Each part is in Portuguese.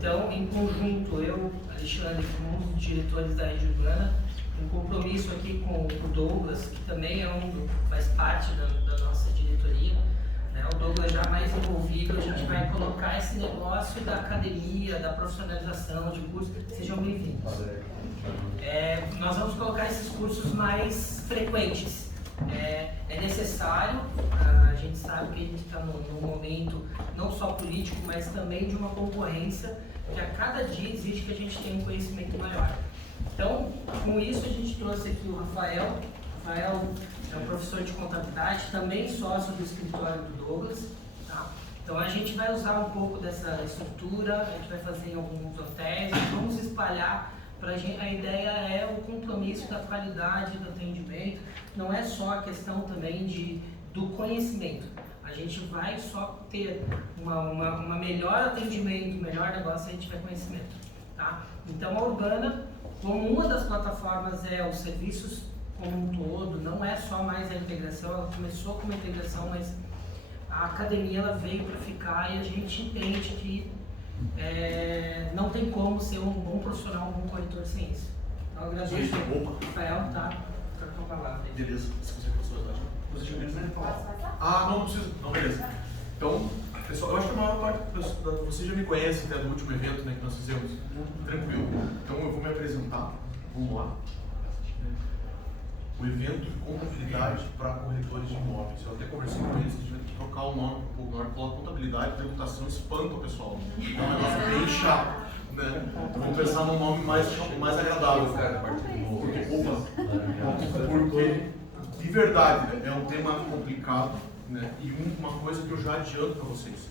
Então, em conjunto, eu, Alexandre, como um dos diretores da Rede Urbana, um compromisso aqui com o Douglas, que também faz parte da nossa diretoria, né? O Douglas já mais envolvido, a gente vai colocar esse negócio da academia, da profissionalização de cursos, sejam bem-vindos. Nós vamos colocar esses cursos mais frequentes. É necessário, a gente sabe que a gente está num momento não só político, mas também de uma concorrência que a cada dia exige que a gente tenha um conhecimento maior. Então, com isso a gente trouxe aqui o Rafael. Rafael é um professor de contabilidade, também sócio do escritório do Douglas. Tá? Então a gente vai usar um pouco dessa estrutura, a gente vai fazer em alguns hotéis, vamos espalhar. A ideia é o compromisso da qualidade do atendimento, não é só a questão também do conhecimento. A gente vai só ter uma melhor atendimento, melhor negócio, a gente vai conhecimento. Tá? Então a Urbana, como uma das plataformas os serviços como um todo, não é só mais a integração, ela começou com uma integração, mas a academia ela veio para ficar e a gente entende que não tem como ser um bom profissional, um bom corretor sem isso. Então eu agradeço ao Rafael, tá? Para a tua palavra. Beleza, se você não precisa. Não, beleza. Então, pessoal, eu acho que a maior parte vocês já me conhecem até do último evento, né, que nós fizemos. Tranquilo. Então eu vou me apresentar. Vamos lá. O evento de contabilidade para corretores de imóveis. Eu até conversei com eles, a gente vai trocar o nome um pouco, na hora que coloca contabilidade, tributação, espanta o pessoal. É um negócio bem chato, né? Então vamos pensar num nome mais agradável. Porque, de verdade, é um tema complicado, né? E uma coisa que eu já adianto para vocês.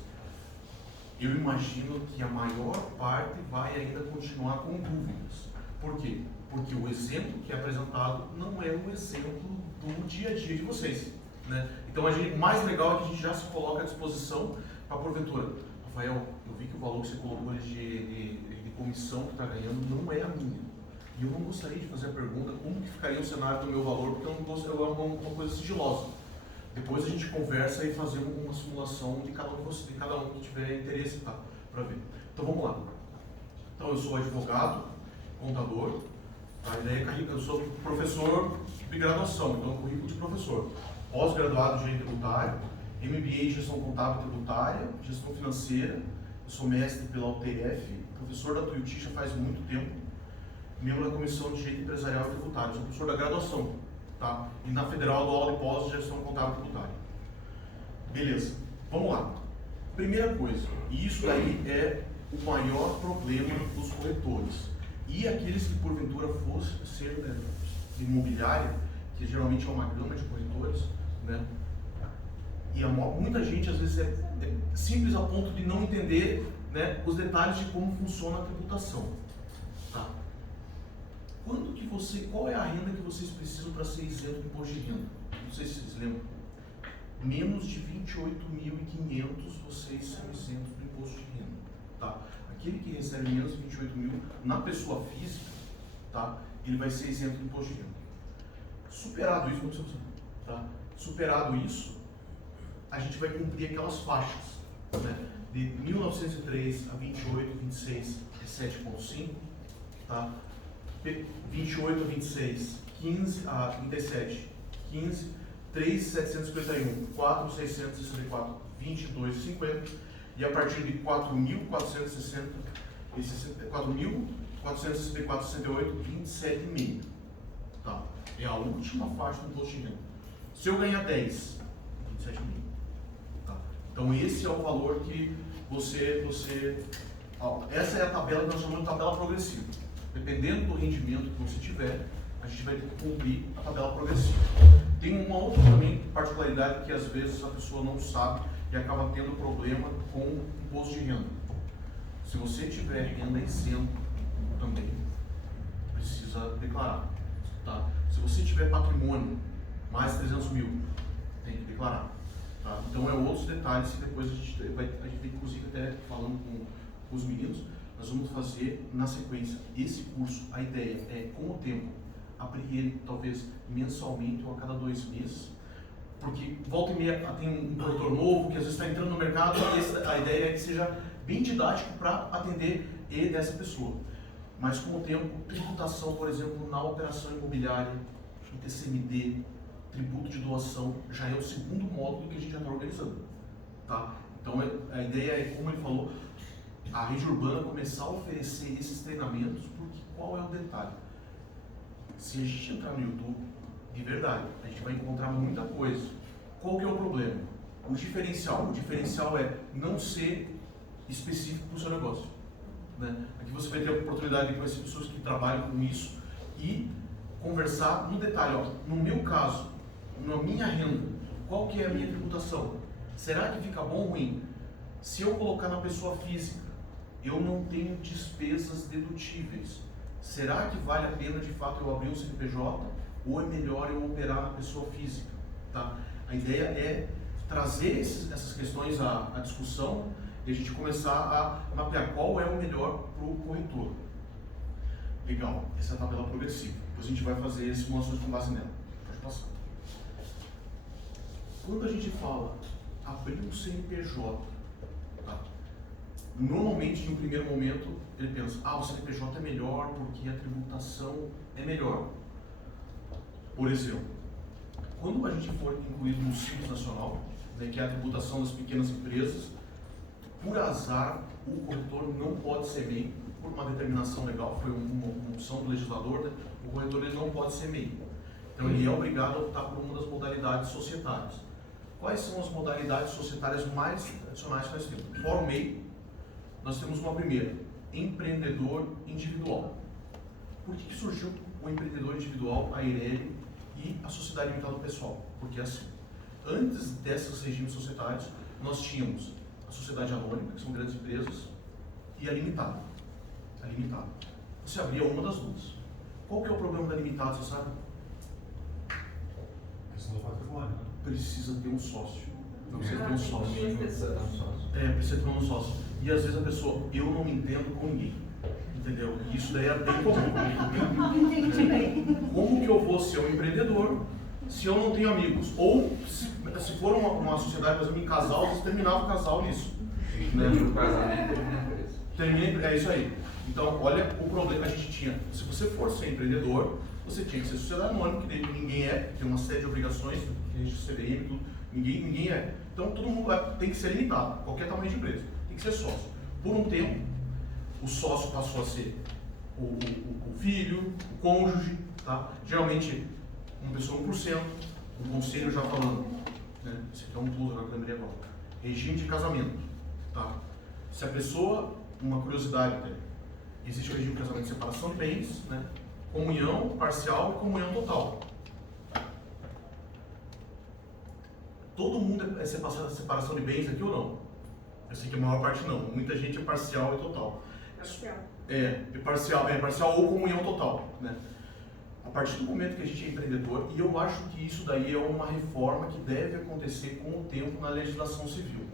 Eu imagino que a maior parte vai ainda continuar com dúvidas. Por quê? Porque o exemplo que é apresentado não é o exemplo do dia a dia de vocês, né? Então o mais legal é que a gente já se coloca à disposição para porventura. Rafael, eu vi que o valor que você colocou de comissão que está ganhando não é a minha. E eu não gostaria de fazer a pergunta como que ficaria o cenário do meu valor, porque eu não gosto, é uma coisa sigilosa. Depois a gente conversa e fazemos uma simulação de cada um que tiver interesse, tá? Para ver. Então vamos lá. Então eu sou advogado, contador. A ideia é que eu sou professor de graduação, então currículo de professor. Pós-graduado em Direito Tributário, MBA em Gestão Contábil e Tributária, Gestão Financeira. Eu sou mestre pela UTF, professor da Tuiuti já faz muito tempo, membro da Comissão de Direito Empresarial e Tributário. Sou professor da graduação, tá? E na Federal dou aula de pós-Gestão Contábil e Tributária. Beleza, vamos lá. Primeira coisa, e isso daí é o maior problema dos corretores. E aqueles que porventura fossem ser imobiliária, que geralmente é uma gama de corretores, né? E muita gente às vezes é simples a ponto de não entender, né, os detalhes de como funciona a tributação. Tá? Qual é a renda que vocês precisam para ser isento de imposto de renda? Não sei se vocês lembram. Menos de 28.500 vocês são isentos do imposto de renda. Tá? Aquele que recebe menos de 28 mil na pessoa física, tá? Ele vai ser isento do imposto de renda. Superado isso, não precisa, tá? Superado isso, a gente vai cumprir aquelas faixas, né? De 1903 a 28, 26 é 7,5, tá? 28 a 26, 15 a 37, 15, 3.751, 4.664, 22,50. E a partir de 4.460, 4.464,68, 27,5. Tá? É a última faixa do imposto de renda. Se eu ganhar 10, 27,5. Tá? Então esse é o valor que essa é a tabela que nós chamamos de tabela progressiva. Dependendo do rendimento que você tiver, a gente vai ter que cumprir a tabela progressiva. Tem uma outra também particularidade que às vezes a pessoa não sabe e acaba tendo problema com o imposto de renda. Se você tiver renda isenta também, precisa declarar. Tá? Se você tiver patrimônio mais 300 mil, tem que declarar. Tá? Então é outros detalhes que depois a gente vai inclusive até falando com os meninos, nós vamos fazer na sequência. Esse curso, a ideia é com o tempo, abrir ele talvez mensalmente ou a cada 2 meses, porque volta e meia tem um corretor novo que às vezes está entrando no mercado e a ideia é que seja bem didático para atender e dessa pessoa. Mas com o tempo, tributação, por exemplo, na operação imobiliária, ITCMD, tributo de doação, já é o segundo módulo que a gente já está organizando. Tá? Então a ideia é, como ele falou, a rede urbana começar a oferecer esses treinamentos, porque qual é o detalhe? Se a gente entrar no YouTube, de verdade, a gente vai encontrar muita coisa. Qual que é o problema? O diferencial é não ser específico para o seu negócio. Né? Aqui você vai ter a oportunidade de conhecer pessoas que trabalham com isso e conversar no detalhe. Ó, no meu caso, na minha renda, qual que é a minha tributação? Será que fica bom ou ruim? Se eu colocar na pessoa física, eu não tenho despesas dedutíveis. Será que vale a pena de fato eu abrir um CNPJ ou é melhor eu operar na pessoa física? Tá? A ideia é trazer essas questões à discussão e a gente começar a mapear qual é o melhor para o corretor. Legal, essa é a tabela progressiva. Depois a gente vai fazer simulações com base nela. Pode passar. Quando a gente fala abrir um CNPJ, tá? Normalmente, no primeiro momento, ele pensa, o CNPJ é melhor porque a tributação é melhor. Por exemplo, quando a gente for incluído no Simples Nacional, né, que é a tributação das pequenas empresas, por azar, o corretor não pode ser MEI, por uma determinação legal, foi uma opção do legislador, né, o corretor ele não pode ser MEI. Então ele é obrigado a optar por uma das modalidades societárias. Quais são as modalidades societárias mais tradicionais que nós temos? Fora o MEI, nós temos uma primeira, empreendedor individual. Por que surgiu o empreendedor individual, a Eireli e a sociedade limitada pessoal? Porque assim, antes desses regimes societários, nós tínhamos a sociedade anônima, que são grandes empresas, e a limitada. A limitada. Você abria uma das duas. Qual que é o problema da limitada, você sabe? Questão do patrimônio, né? Precisa ter um sócio. Não precisa ter um sócio. Precisa Precisa ter um sócio. E às vezes a pessoa, eu não me entendo com ninguém. Entendeu? E isso daí é bem comum. Como que eu vou ser um empreendedor se eu não tenho amigos? Ou se for uma sociedade, por exemplo, em casal, vocês terminavam o casal nisso. Né? É isso aí. Então, olha o problema que a gente tinha. Se você for ser empreendedor, você tinha que ser sociedade anônima, que ninguém é, tem uma série de obrigações, CVM, tudo, ninguém é. Então, todo mundo tem que ser limitado, qualquer tamanho de empresa, tem que ser sócio. Por um tempo, o sócio passou a ser o filho, o cônjuge, tá? Geralmente, uma pessoa 1%, o conselho já falando, né? Esse aqui é um plus, agora que eu lembrei agora. Regime de casamento, tá? Se a pessoa, uma curiosidade, né? Existe o regime de casamento de separação de bens, né? Comunhão parcial e comunhão total. Todo mundo é separação de bens aqui ou não? Eu sei que a maior parte não. Muita gente é parcial e total. Parcial. Parcial ou comunhão total, né? A partir do momento que a gente é empreendedor, e eu acho que isso daí é uma reforma que deve acontecer com o tempo na legislação civil.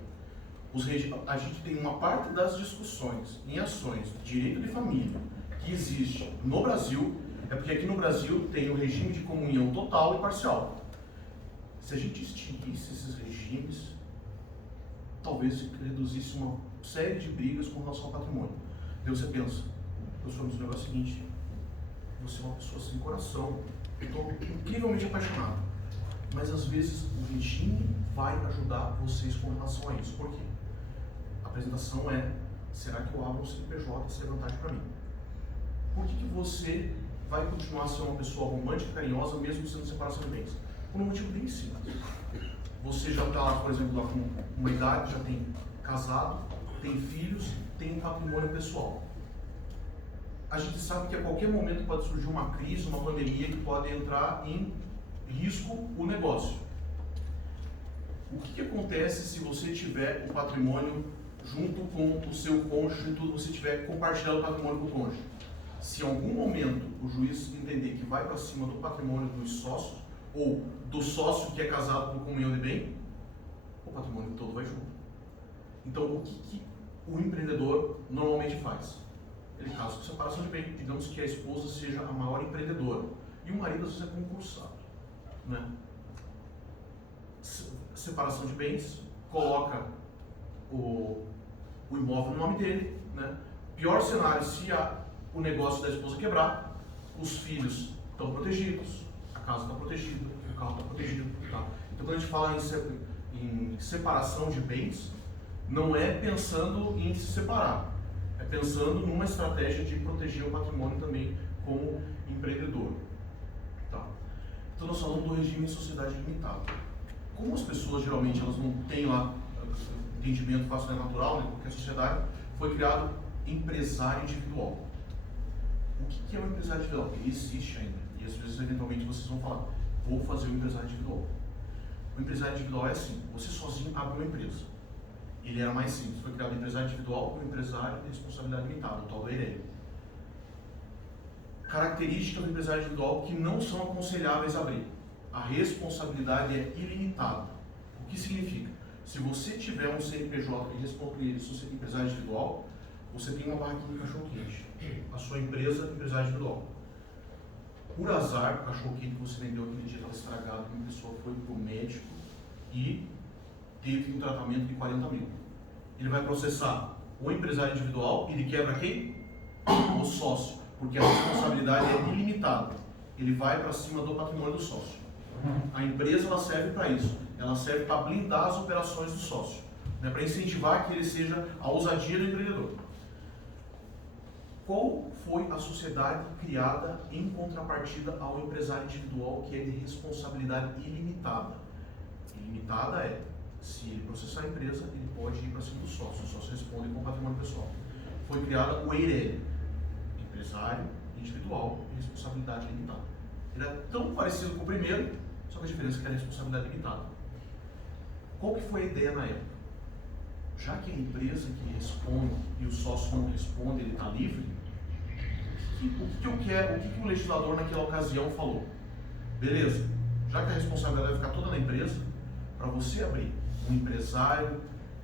A gente tem uma parte das discussões em ações de direito de família que existe no Brasil, é porque aqui no Brasil tem o regime de comunhão total e parcial. Se a gente extinguisse esses regimes, talvez reduzisse uma série de brigas com relação ao patrimônio. Daí você pensa, professor, mas o negócio é o seguinte, você é uma pessoa sem coração, eu estou incrivelmente apaixonado, mas às vezes o regime vai ajudar vocês com relação a isso. Por quê? A apresentação é, será que eu abro um CNPJ, isso é vantagem para mim? Por que você vai continuar sendo uma pessoa romântica e carinhosa mesmo sendo separação de bens? Por um motivo bem simples. Você já está lá, por exemplo, lá com uma idade, já tem casado, tem filhos, tem um patrimônio pessoal. A gente sabe que a qualquer momento pode surgir uma crise, uma pandemia que pode entrar em risco o negócio. O que acontece se você tiver o patrimônio junto com o seu cônjuge e tudo, você tiver compartilhando o patrimônio com o cônjuge? Se em algum momento o juiz entender que vai para cima do patrimônio dos sócios, ou do sócio que é casado com comunhão de bem, o patrimônio todo vai junto. Então, o que o empreendedor normalmente faz? Ele casa com separação de bem, digamos que a esposa seja a maior empreendedora, e o marido às vezes é concursado, né? Separação de bens, coloca o imóvel no nome dele, né? Pior cenário, se o negócio da esposa quebrar, os filhos estão protegidos, a casa está protegida, o carro está protegido. Tá? Então, quando a gente fala em separação de bens, não é pensando em se separar, é pensando numa estratégia de proteger o patrimônio também como empreendedor. Tá? Então, nós falamos do regime de sociedade limitada. Como as pessoas geralmente elas não têm lá entendimento fácil e natural, né, porque a sociedade foi criado empresário individual. O que é um empresário individual? Ele existe ainda. E às vezes, eventualmente, vocês vão falar, vou fazer um empresário individual. O empresário individual é assim, você sozinho abre uma empresa. Ele era mais simples, foi criado empresário individual com empresário de responsabilidade limitada, o tal do EIRELI. Características do empresário individual que não são aconselháveis a abrir. A responsabilidade é ilimitada. O que significa? Se você tiver um CNPJ e empresário individual, você tem uma barraquinha de cachorro-quente. A sua empresa, empresário individual. Por azar, o cachorro-quente que você vendeu aquele dia estava estragado, uma pessoa foi para o médico e teve um tratamento de 40 mil. Ele vai processar o empresário individual e ele quebra quem? O sócio, porque a responsabilidade é ilimitada. Ele vai para cima do patrimônio do sócio. A empresa ela serve para isso. Ela serve para blindar as operações do sócio, né, para incentivar que ele seja a ousadia do empreendedor. Qual foi a sociedade criada em contrapartida ao empresário individual que é de responsabilidade ilimitada? Ilimitada é, se ele processar a empresa, ele pode ir para cima do sócio. O sócio responde com o patrimônio pessoal. Foi criada o EIRELI, empresário individual de responsabilidade limitada. Ele é tão parecido com o primeiro, só que a diferença é que é a responsabilidade limitada. Qual que foi a ideia na época? Já que a empresa que responde e o sócio não responde, ele está livre, o que o legislador naquela ocasião falou? Beleza, já que a responsabilidade vai ficar toda na empresa, para você abrir um empresário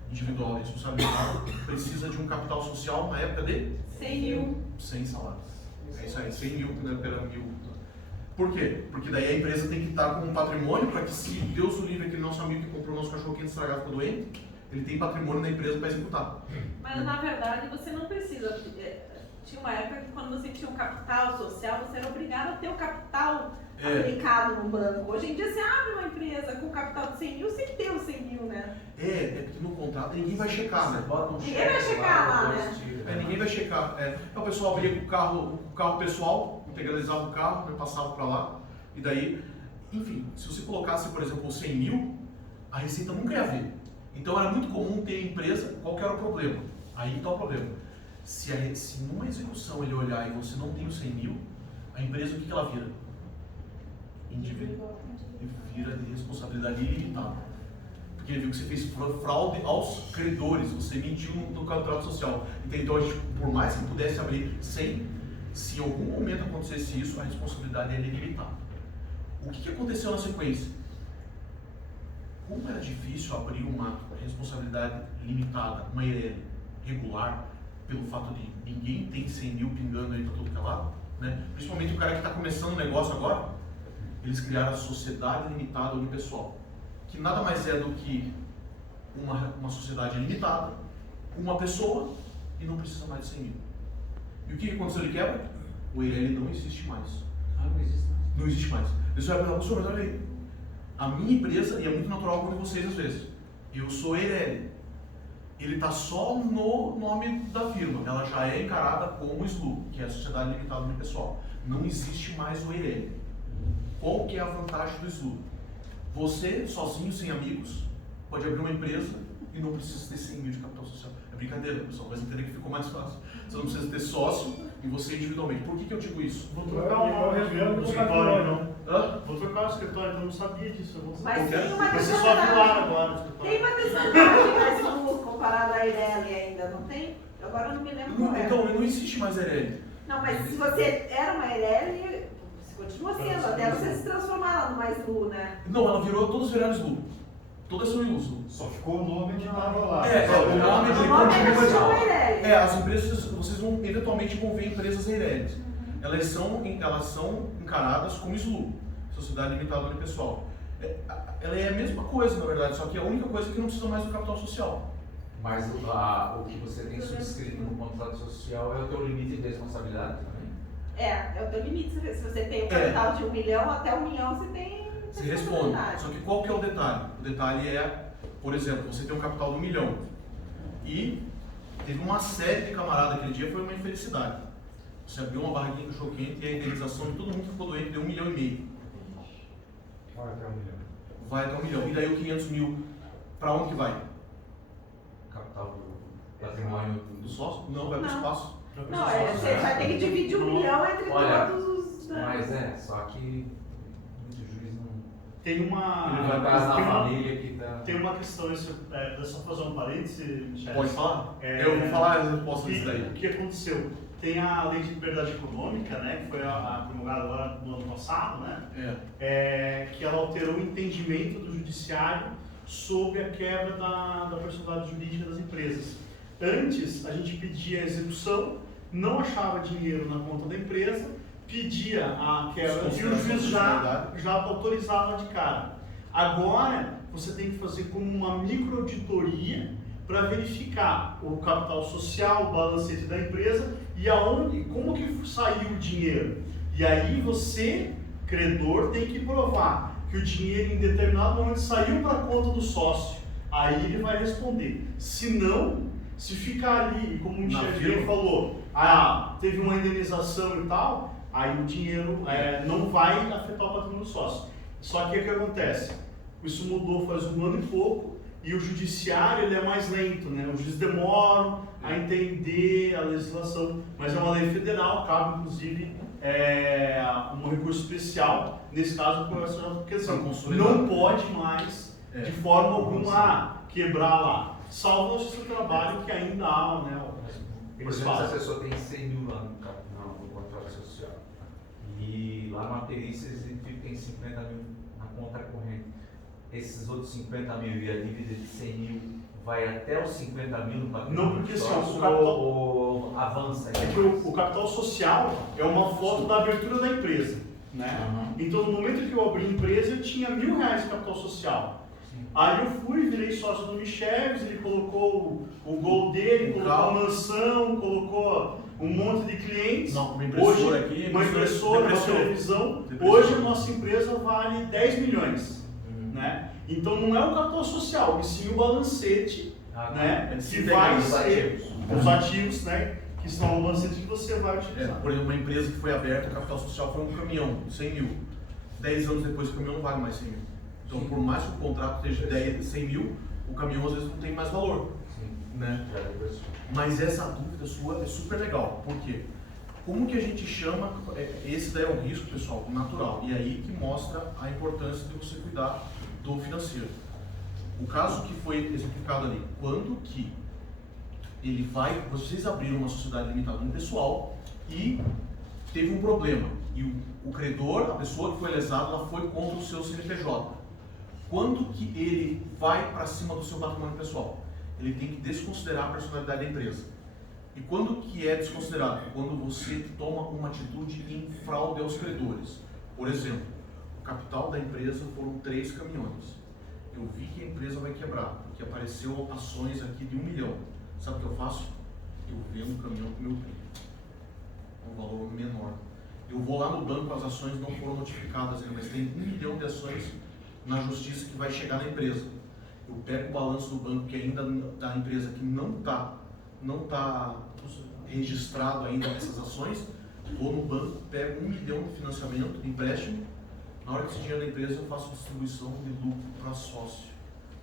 individual de responsabilidade, precisa de um capital social na época de 100 mil. 100 salários. É isso aí, 100 mil pela mil. Por quê? Porque daí a empresa tem que estar com um patrimônio para que, se Deus o livre, aquele nosso amigo que comprou nosso cachorro quente estragado ficou doente, ele tem patrimônio na empresa para executar. Mas na verdade você não precisa. Tinha uma época que quando você tinha um capital social, você era obrigado a ter o capital aplicado no banco. Hoje em dia você abre uma empresa com capital de 100 mil sem ter os 100 mil, né? É porque no contrato ninguém vai checar, né? Ninguém vai checar lá, né? Ninguém vai checar. Então o pessoal abria com o carro pessoal, integralizava o carro, passava para lá, e daí, enfim, se você colocasse, por exemplo, os 100 mil, a receita nunca ia ver. Então era muito comum ter empresa, qual que era o problema? Aí está o problema. Se numa execução ele olhar e você não tem os 100 mil, a empresa o que ela vira? Individual. E vira de responsabilidade ilimitada. Porque ele viu que você fez fraude aos credores, você mentiu no contrato social. Então a gente, por mais que pudesse abrir 100, se em algum momento acontecesse isso, a responsabilidade é ilimitada. O que aconteceu na sequência? Como era difícil abrir uma responsabilidade limitada, uma EIRELI regular, pelo fato de ninguém tem 100 mil pingando aí para todo que é lado, né? Principalmente o cara que está começando o negócio agora, eles criaram a sociedade limitada unipessoal, que nada mais é do que uma sociedade limitada, uma pessoa e não precisa mais de 100 mil. E o que aconteceu? Ele quebra? O EIRELI não existe mais. Não existe mais. Não existe mais. Você vai perguntar, professor, mas olha aí, a minha empresa, e é muito natural como vocês às vezes, eu sou EIRELI. Ele está só no nome da firma, ela já é encarada como SLU, que é a Sociedade Limitada Unipessoal. Não existe mais o EIRELI. Qual que é a vantagem do SLU? Você, sozinho, sem amigos, pode abrir uma empresa e não precisa ter 100 mil de capital social. É brincadeira, pessoal, mas entender que ficou mais fácil. Você não precisa ter sócio e você individualmente. Por que eu digo isso? Vou trocar o nome no escritório, então. Hã? Vou trocar o escritório, eu não sabia disso. Eu não Mas sabia. tem uma Você só viu lá agora o Tem escritório. uma desvantagem mais comparada à EIRELI ainda, não tem? Agora eu não me lembro qual é. Então, não existe mais EIRELI. Não, mas se você era uma EIRELI, você continua sendo, até você se transformar lá no mais SLU, né? Não, ela virou todas viraram SLU. Todas são SLU. Só ficou o nome que estava lá. O nome O dele nome ainda continua chama igual. EIRELI. As empresas, vocês vão eventualmente vão ver empresas EIRELIs. Elas são encaradas como SLU, Sociedade Limitada Unipessoal. Ela é a mesma coisa, na verdade, só que a única coisa é que não precisa mais do capital social. Mas o que você tem subscrito no contrato social é o teu limite de responsabilidade também? É o teu limite. Se você tem um capital de 1 milhão, até 1 milhão você tem Você responde. Só que qual que é o detalhe? O detalhe é, por exemplo, você tem um capital de 1 milhão e teve uma série de camaradas aquele dia, foi uma infelicidade. Você abriu uma barraquinha de cachorro quente e a indenização de todo mundo que ficou doente deu 1,5 milhão. Vai até 1 milhão. Vai até 1 milhão. E daí o 500 mil, para onde que vai? Capital do patrimônio Do sócio? Não, vai para o espaço. Não, você vai ter que dividir 1 milhão entre todos os... Mas só que muito juiz não... Tem Ele vai uma, na família que tá... tem uma questão, deixa eu só fazer um parêntese, Michel. Pode falar? Eu vou falar, eu posso disso daí. O que aconteceu? Tem a lei de liberdade econômica, né, que foi promulgada agora no ano passado, né, que ela alterou o entendimento do judiciário sobre a quebra da personalidade jurídica das empresas. Antes, a gente pedia a execução, não achava dinheiro na conta da empresa, pedia a quebra e o juiz já autorizava de cara. Agora, você tem que fazer como uma microauditoria para verificar o capital social, o balancete da empresa e aonde, como que saiu o dinheiro. E aí você, credor, tem que provar que o dinheiro em determinado momento saiu para a conta do sócio. Aí ele vai responder. Se não, se ficar ali, como o Michel falou, teve uma indenização e tal, aí o dinheiro não vai afetar o patrimônio do sócio. Só que o que acontece? Isso mudou faz 1 ano e pouco, e o judiciário ele é mais lento, né? Os juízes demoram a entender a legislação, mas é uma lei federal, cabe inclusive um recurso especial, nesse caso porque assim, não pode mais de forma alguma quebrar lá, salvo o seu trabalho que ainda há, né? Por exemplo, se a pessoa tem 100 mil lá no contrato social e lá na perícia eles identificam que tem 50 mil na conta corrente, esses outros 50 mil e a dívida de 100 mil vai até os 50 mil no patrimônio? Não, porque assim, o capital avança. É que o capital social é uma foto da abertura da empresa, né? Então, no momento que eu abri a empresa, eu tinha R$1.000 de capital social. Aí eu fui, virei sócio do Micheves, ele colocou o gol dele, colocou a mansão, colocou um monte de clientes. Não, uma impressora hoje, aqui, uma impressora, uma televisão. Hoje a nossa empresa vale 10 milhões. Né? Então não é o capital social, e sim o balancete, né? Que vai ser os ativos, né? Que são o balancete que você vai utilizar. Por exemplo, uma empresa que foi aberta, o capital social foi um caminhão, 100 mil. 10 anos depois o caminhão não vale mais 100 mil. Então, por mais que o contrato esteja 100 mil, o caminhão às vezes não tem mais valor. Né? Mas essa dúvida sua é super legal. Por quê? Como que a gente chama, esse daí é um risco, pessoal, natural. E aí que mostra a importância de você cuidar do financeiro. O caso que foi exemplificado ali, quando que ele vai, vocês abriram uma sociedade limitada unipessoal e teve um problema. E o credor, a pessoa que foi lesada, ela foi contra o seu CNPJ. Quando que ele vai para cima do seu patrimônio pessoal? Ele tem que desconsiderar a personalidade da empresa. E quando que é desconsiderado? Quando você toma uma atitude em fraude aos credores. Por exemplo, o capital da empresa foram 3 caminhões. Eu vi que a empresa vai quebrar, porque apareceu ações aqui de 1 milhão. Sabe o que eu faço? Eu vendo o caminhão com meu primo. Um valor menor. Eu vou lá no banco, as ações não foram notificadas ainda, mas tem 1 milhão de ações na justiça que vai chegar na empresa. Eu pego o balanço do banco que ainda da empresa que não está registrado ainda essas ações, vou no banco, pego 1 milhão de financiamento, de empréstimo, na hora que esse dinheiro da empresa eu faço distribuição de lucro para sócio,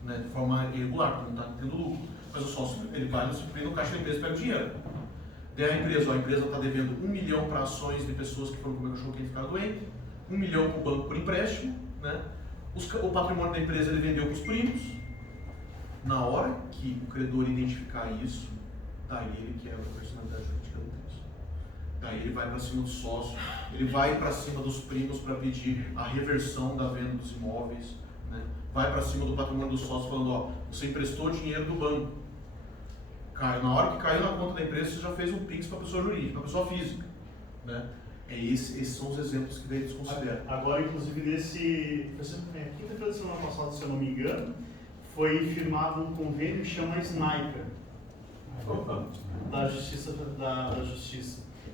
né, de forma irregular, porque não está tendo lucro, mas o sócio ele vai no caixa da empresa e pega o dinheiro. Daí a empresa está devendo 1 milhão para ações de pessoas que foram comer cachorro quente e ficaram doentes, 1 milhão para o banco por empréstimo, né? O patrimônio da empresa ele vendeu para os primos. Na hora que o credor identificar isso, daí ele quebra a personalidade jurídica da empresa. Daí ele vai para cima do sócio, ele vai para cima dos primos para pedir a reversão da venda dos imóveis, né? Vai para cima do patrimônio do sócio falando, ó, você emprestou dinheiro do banco. Na hora que caiu na conta da empresa, você já fez um PIX para a pessoa jurídica, para a pessoa física, né? Esses são os exemplos que daí eles consideram. Agora, inclusive, quinta-feira da semana passada, se eu não me engano, foi firmado um convênio que chama Sniper, da Justiça.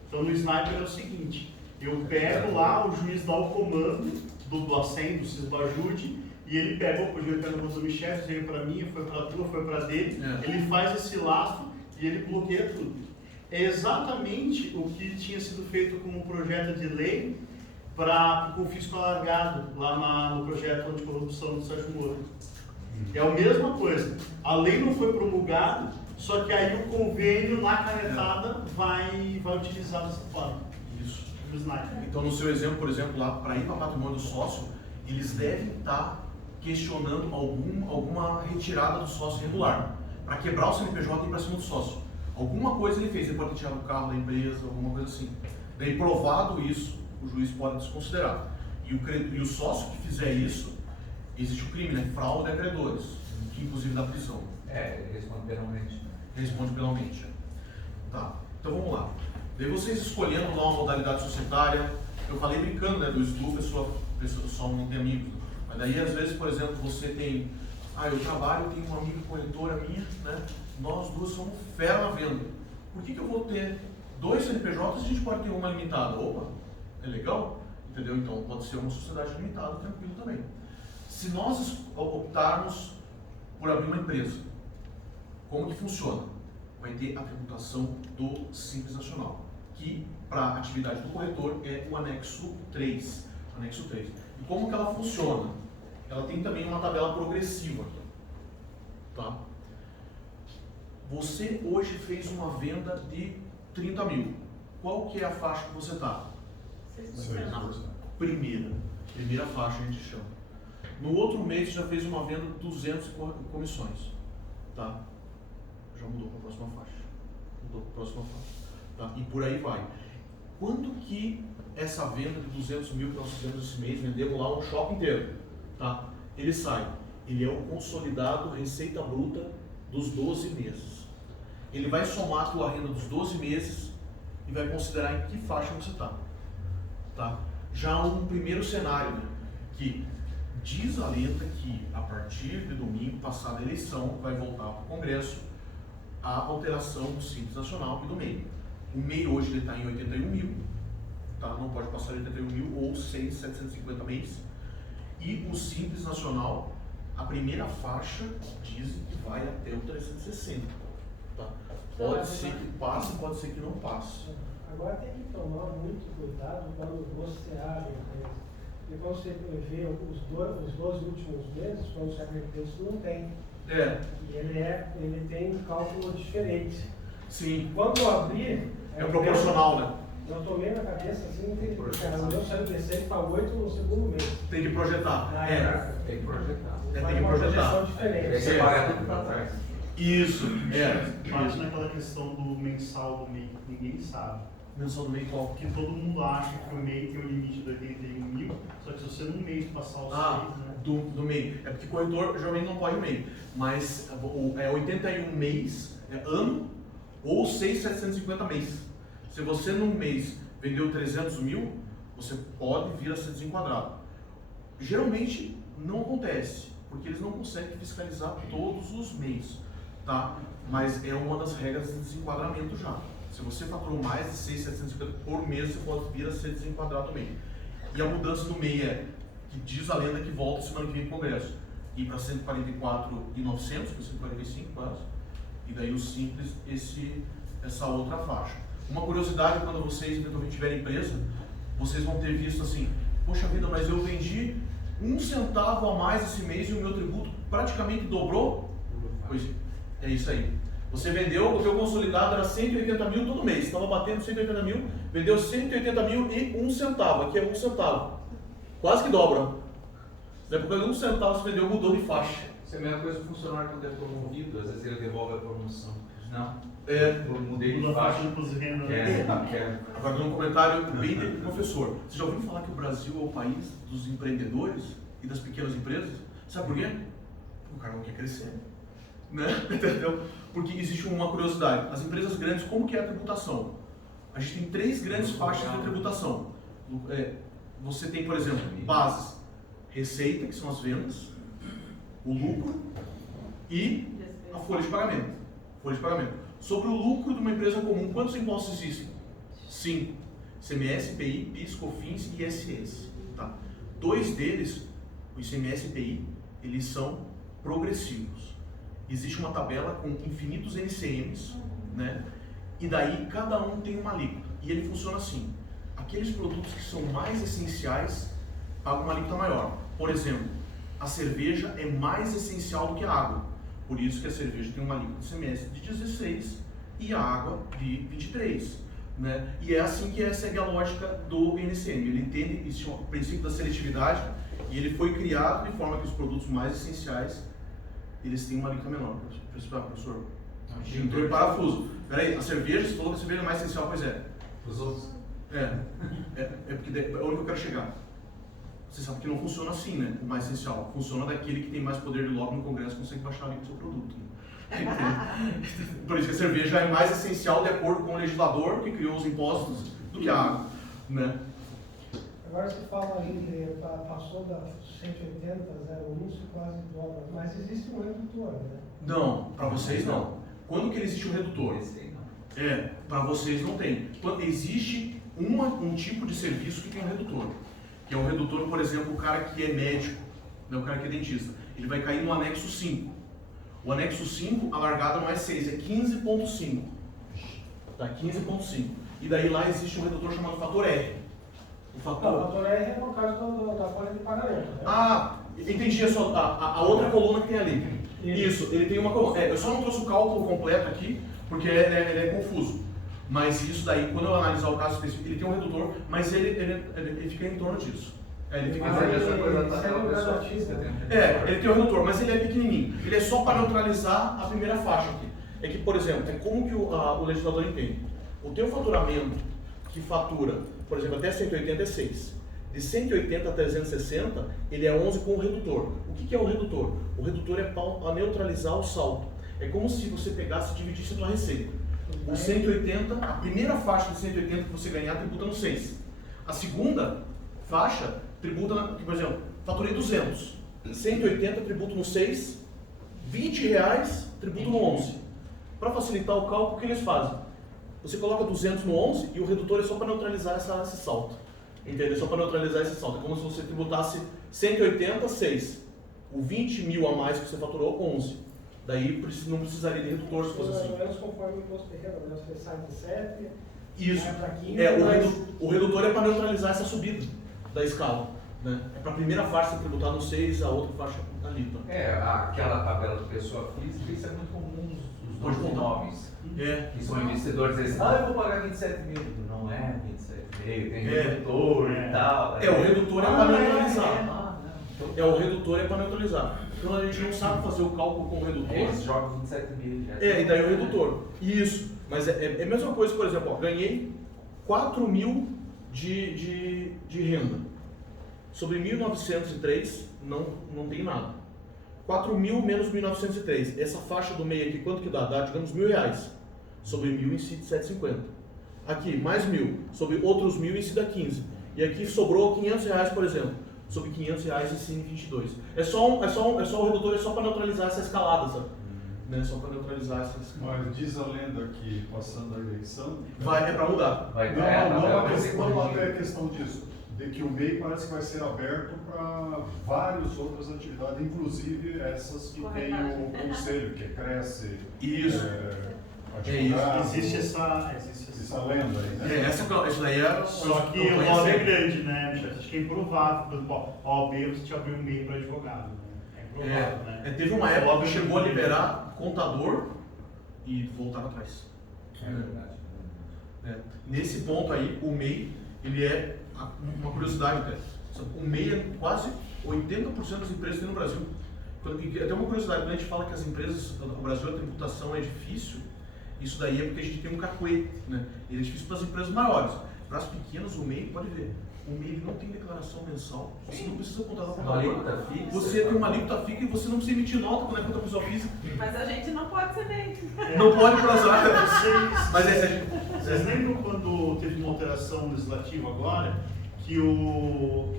Então no Sniper é o seguinte, eu pego lá, o juiz dá o comando do ACEM, do CIS do Ajude, e ele pega, o dinheiro pega do chefe, veio para mim, foi para tua, foi para dele, ele faz esse lastro e ele bloqueia tudo. É exatamente o que tinha sido feito com um projeto de lei para o confisco alargado, lá no projeto anticorrupção do Sérgio Moro. É a mesma coisa. A lei não foi promulgada, só que aí o convênio, na canetada, vai utilizar dessa forma. Isso. Do Sniper. Então, no seu exemplo, por exemplo, lá para ir para patrimônio do sócio, eles devem estar questionando alguma retirada do sócio regular, para quebrar o CNPJ e ir para cima do sócio. Alguma coisa ele fez, ele pode ter tirado o carro da empresa, alguma coisa assim. Daí, provado isso, o juiz pode desconsiderar. E o sócio que fizer isso, existe o crime, né? Fraude a credores, que inclusive dá prisão. Ele responde penalmente. Responde penalmente. Tá, então vamos lá. Daí vocês escolhendo lá uma modalidade societária, eu falei brincando, né, do estudo, pessoa não tem amigos. Mas daí às vezes, por exemplo, você tem, eu trabalho, eu tenho uma amiga corretora minha, né, nós duas somos fera na venda. Por que eu vou ter 2 CNPJs e a gente pode ter uma limitada? Opa, é legal? Entendeu? Então pode ser uma sociedade limitada, tranquilo também. Se nós optarmos por abrir uma empresa, como que funciona? Vai ter a tributação do Simples Nacional, que para a atividade do corretor é o anexo 3. E como que ela funciona? Ela tem também uma tabela progressiva. Tá? Você hoje fez uma venda de 30 mil. Qual que é a faixa que você está? Na primeira faixa a gente chama. No outro mês já fez uma venda de 200 comissões. Tá? Já mudou para a próxima faixa. Tá? E por aí vai. Quando que essa venda de 200 mil que nós fizemos esse mês, vendemos lá um shopping inteiro, tá? Ele sai. Ele é o consolidado receita bruta dos 12 meses. Ele vai somar a tua renda dos 12 meses e vai considerar em que faixa você está. Tá? Já um primeiro cenário, né? Que diz a lenda que a partir de domingo, passada a eleição, vai voltar para o Congresso a alteração do Simples Nacional e do MEI. O MEI hoje ele está em 81 mil, tá? Não pode passar de 81 mil ou 6.750 mês. E o Simples Nacional, a primeira faixa, dizem que vai até o 360. Tá? Pode ser que passe, pode ser que não passe. Agora tem que tomar muito cuidado quando você abre a empresa. Porque quando você vê os 12 últimos meses, quando você abre a empresa, não tem. E ele tem um cálculo diferente. Sim. Quando eu abri... É proporcional, né? Eu tomei na cabeça assim, não tem que cara, o meu saiu descendo para 8 no segundo mês. Tem que projetar. Tem que projetar. Tem que projetar. Diferente. Você paga tudo para trás. Isso. Bate naquela questão do mensal do MEI, que ninguém sabe. Mensal do MEI qual? Porque todo mundo acha que o MEI tem um limite de 81 mil, só que se você num mês passar os 6, né? Do MEI. É porque corretor geralmente não pode MEI. Mas é 81 mês, ano, ou 6.750 mês. Se você num mês vendeu 300 mil, você pode vir a ser desenquadrado. Geralmente não acontece, porque eles não conseguem fiscalizar todos os mês, tá? Mas é uma das regras de desenquadramento já. Se você faturou mais de 6.750 por mês, você pode vir a ser desenquadrado também. E a mudança do MEI é, que diz a lenda que volta semana que vem para o Congresso, ir para 144.900, para 145 quase, e daí o Simples, essa outra faixa. Uma curiosidade, quando vocês eventualmente tiverem empresa, vocês vão ter visto assim, poxa vida, mas eu vendi 1 centavo a mais esse mês e o meu tributo praticamente dobrou? Pois é isso aí. Você vendeu, o teu consolidado era 180 mil todo mês, estava batendo 180 mil, vendeu 180 mil e 1 centavo, aqui é 1 centavo. Quase que dobra. Depois de 1 centavo você vendeu, mudou de faixa. Isso é a mesma coisa do funcionário quando é promovido, às vezes ele devolve a promoção. Não. Eu mudei de faixa. Agora, num comentário bem de professor, você já ouviu falar que o Brasil é o país dos empreendedores e das pequenas empresas? Sabe por quê? O cara não quer crescer, né? Entendeu? Porque existe uma curiosidade. As empresas grandes, como que é a tributação? A gente tem 3 grandes faixas de tributação. Você tem, por exemplo, bases, receita, que são as vendas, o lucro e a folha de pagamento. Folha de pagamento. Sobre o lucro de uma empresa comum, quantos impostos existem? 5. ICMS, IPI, PIS, COFINS e ISS. Tá? 2 deles, o ICMS e IPI, eles são progressivos. Existe uma tabela com infinitos NCMs, né? E daí cada um tem uma alíquota. E ele funciona assim. Aqueles produtos que são mais essenciais pagam uma alíquota maior. Por exemplo, a cerveja é mais essencial do que a água. Por isso que a cerveja tem uma alíquota de ICMS de 16 e a água de 23. Né? E é assim que segue a lógica do NCM. Ele entende esse princípio da seletividade e ele foi criado de forma que os produtos mais essenciais eles têm uma alíquota menor. Professor, entrou em parafuso. Peraí, a cerveja, você falou que a cerveja é mais essencial, pois é. Os outros? É porque é onde eu quero chegar. Você sabe que não funciona assim, né? O mais essencial. Funciona daquele que tem mais poder de lobby no Congresso e consegue baixar ali o seu produto. Né? Por isso que a cerveja é mais essencial de acordo com o legislador que criou os impostos do que a água. Né? Agora você fala aí, passou da 180 a 0,1, isso quase dobra. Mas existe um redutor, né? Não, para vocês não. Quando que existe um redutor? Para vocês não tem. Existe um tipo de serviço que tem um redutor. Que é um redutor, por exemplo, o cara que é médico, né, o cara que é dentista. Ele vai cair no anexo 5. O anexo 5, a largada não é 6, é 15,5. Tá, 15,5. E daí lá existe um redutor chamado fator R. O fator R é no caso da folha de pagamento. Né? Ah, entendi a outra coluna que tem ali. Isso, ele tem uma coluna. Eu só não trouxe o cálculo completo aqui, porque ele é confuso. Mas isso daí, quando eu analisar o caso específico, ele tem um redutor, mas ele fica em torno disso. Ele fica Mas é essa coisa da pessoa física. Ele tem um redutor, mas ele é pequenininho. Ele é só para neutralizar a primeira faixa aqui. É que, por exemplo, é como que o legislador entende. O teu faturamento que fatura, por exemplo, até 180 é 6. De 180 a 360, ele é 11 com o redutor. O que é o redutor? O redutor é para neutralizar o saldo. É como se você pegasse e dividisse a tua receita. O 180, a primeira faixa de 180 que você ganhar tributa no 6. A segunda faixa tributa, por exemplo, faturei 200. 180 tributo no 6, R$20 tributo no 11. Para facilitar o cálculo, o que eles fazem? Você coloca 200 no 11 e o redutor é só para neutralizar esse salto. Entendeu? Só para neutralizar esse salto. É como se você tributasse 180, 6. O 20 mil a mais que você faturou, 11. Daí não precisaria de redutor se fosse assim. Pelo menos conforme o imposto de renda, né? Você sai de 7, isso. vai para 15. O redutor é para neutralizar essa subida da escala. Né? É para a primeira faixa você tributar no 6, a outra faixa ali. Tá? Aquela tabela de pessoa física, isso é muito comum nos dois imóveis. Que são investidores dizem, eu vou pagar 27 mil. Não é 27 mil, tem redutor e tal. O redutor é para neutralizar. O redutor é para neutralizar. Então a gente não sabe fazer o cálculo com o redutor. Eles jogam 27 mil. E daí o redutor. Isso. Mas é a mesma coisa, por exemplo, ganhei 4 mil de renda. Sobre 1.903 não tem nada. 4 mil menos 1.903. Essa faixa do meio aqui, quanto que dá? Dá, digamos, R$1.000. Sobre 1.000 incide 7,50. Aqui, mais 1.000. Sobre outros 1.000 incide 15. E aqui sobrou R$500, por exemplo. Sobre R$500 incide 22. O redutor é só para neutralizar essa escalada, sabe? Né? Só para neutralizar essa escalada. Mas diz a lenda que, passando a eleição... É para mudar. Não é questão disso. De que o MEI parece que vai ser aberto para várias outras atividades, inclusive essas que tem o conselho, que cresce. Isso. Existe essa lenda aí, né? Isso daí é. Só que o nome é grande, né? Acho que é improvável. Por exemplo, a OAB você te abriu um MEI para advogado. Né? É improvável, né? Teve uma época que chegou a liberar contador e voltar atrás. É verdade. Nesse ponto aí, o MEI, ele é uma curiosidade, cara. O MEI é quase 80% das empresas que tem no Brasil. Até uma curiosidade, quando a gente fala que as empresas, no Brasil a tributação é difícil, isso daí é porque a gente tem um cacuete, né? Ele é difícil para as empresas maiores. Para as pequenas, o MEI, pode ver, o MEI não tem declaração mensal, você não precisa contar com a alíquota fixa. Você tem uma alíquota fixa e você não precisa emitir nota quando é conta pessoa física. Mas a gente não pode ser MEI. Não pode por azar. Vocês lembram quando teve uma alteração legislativa agora, que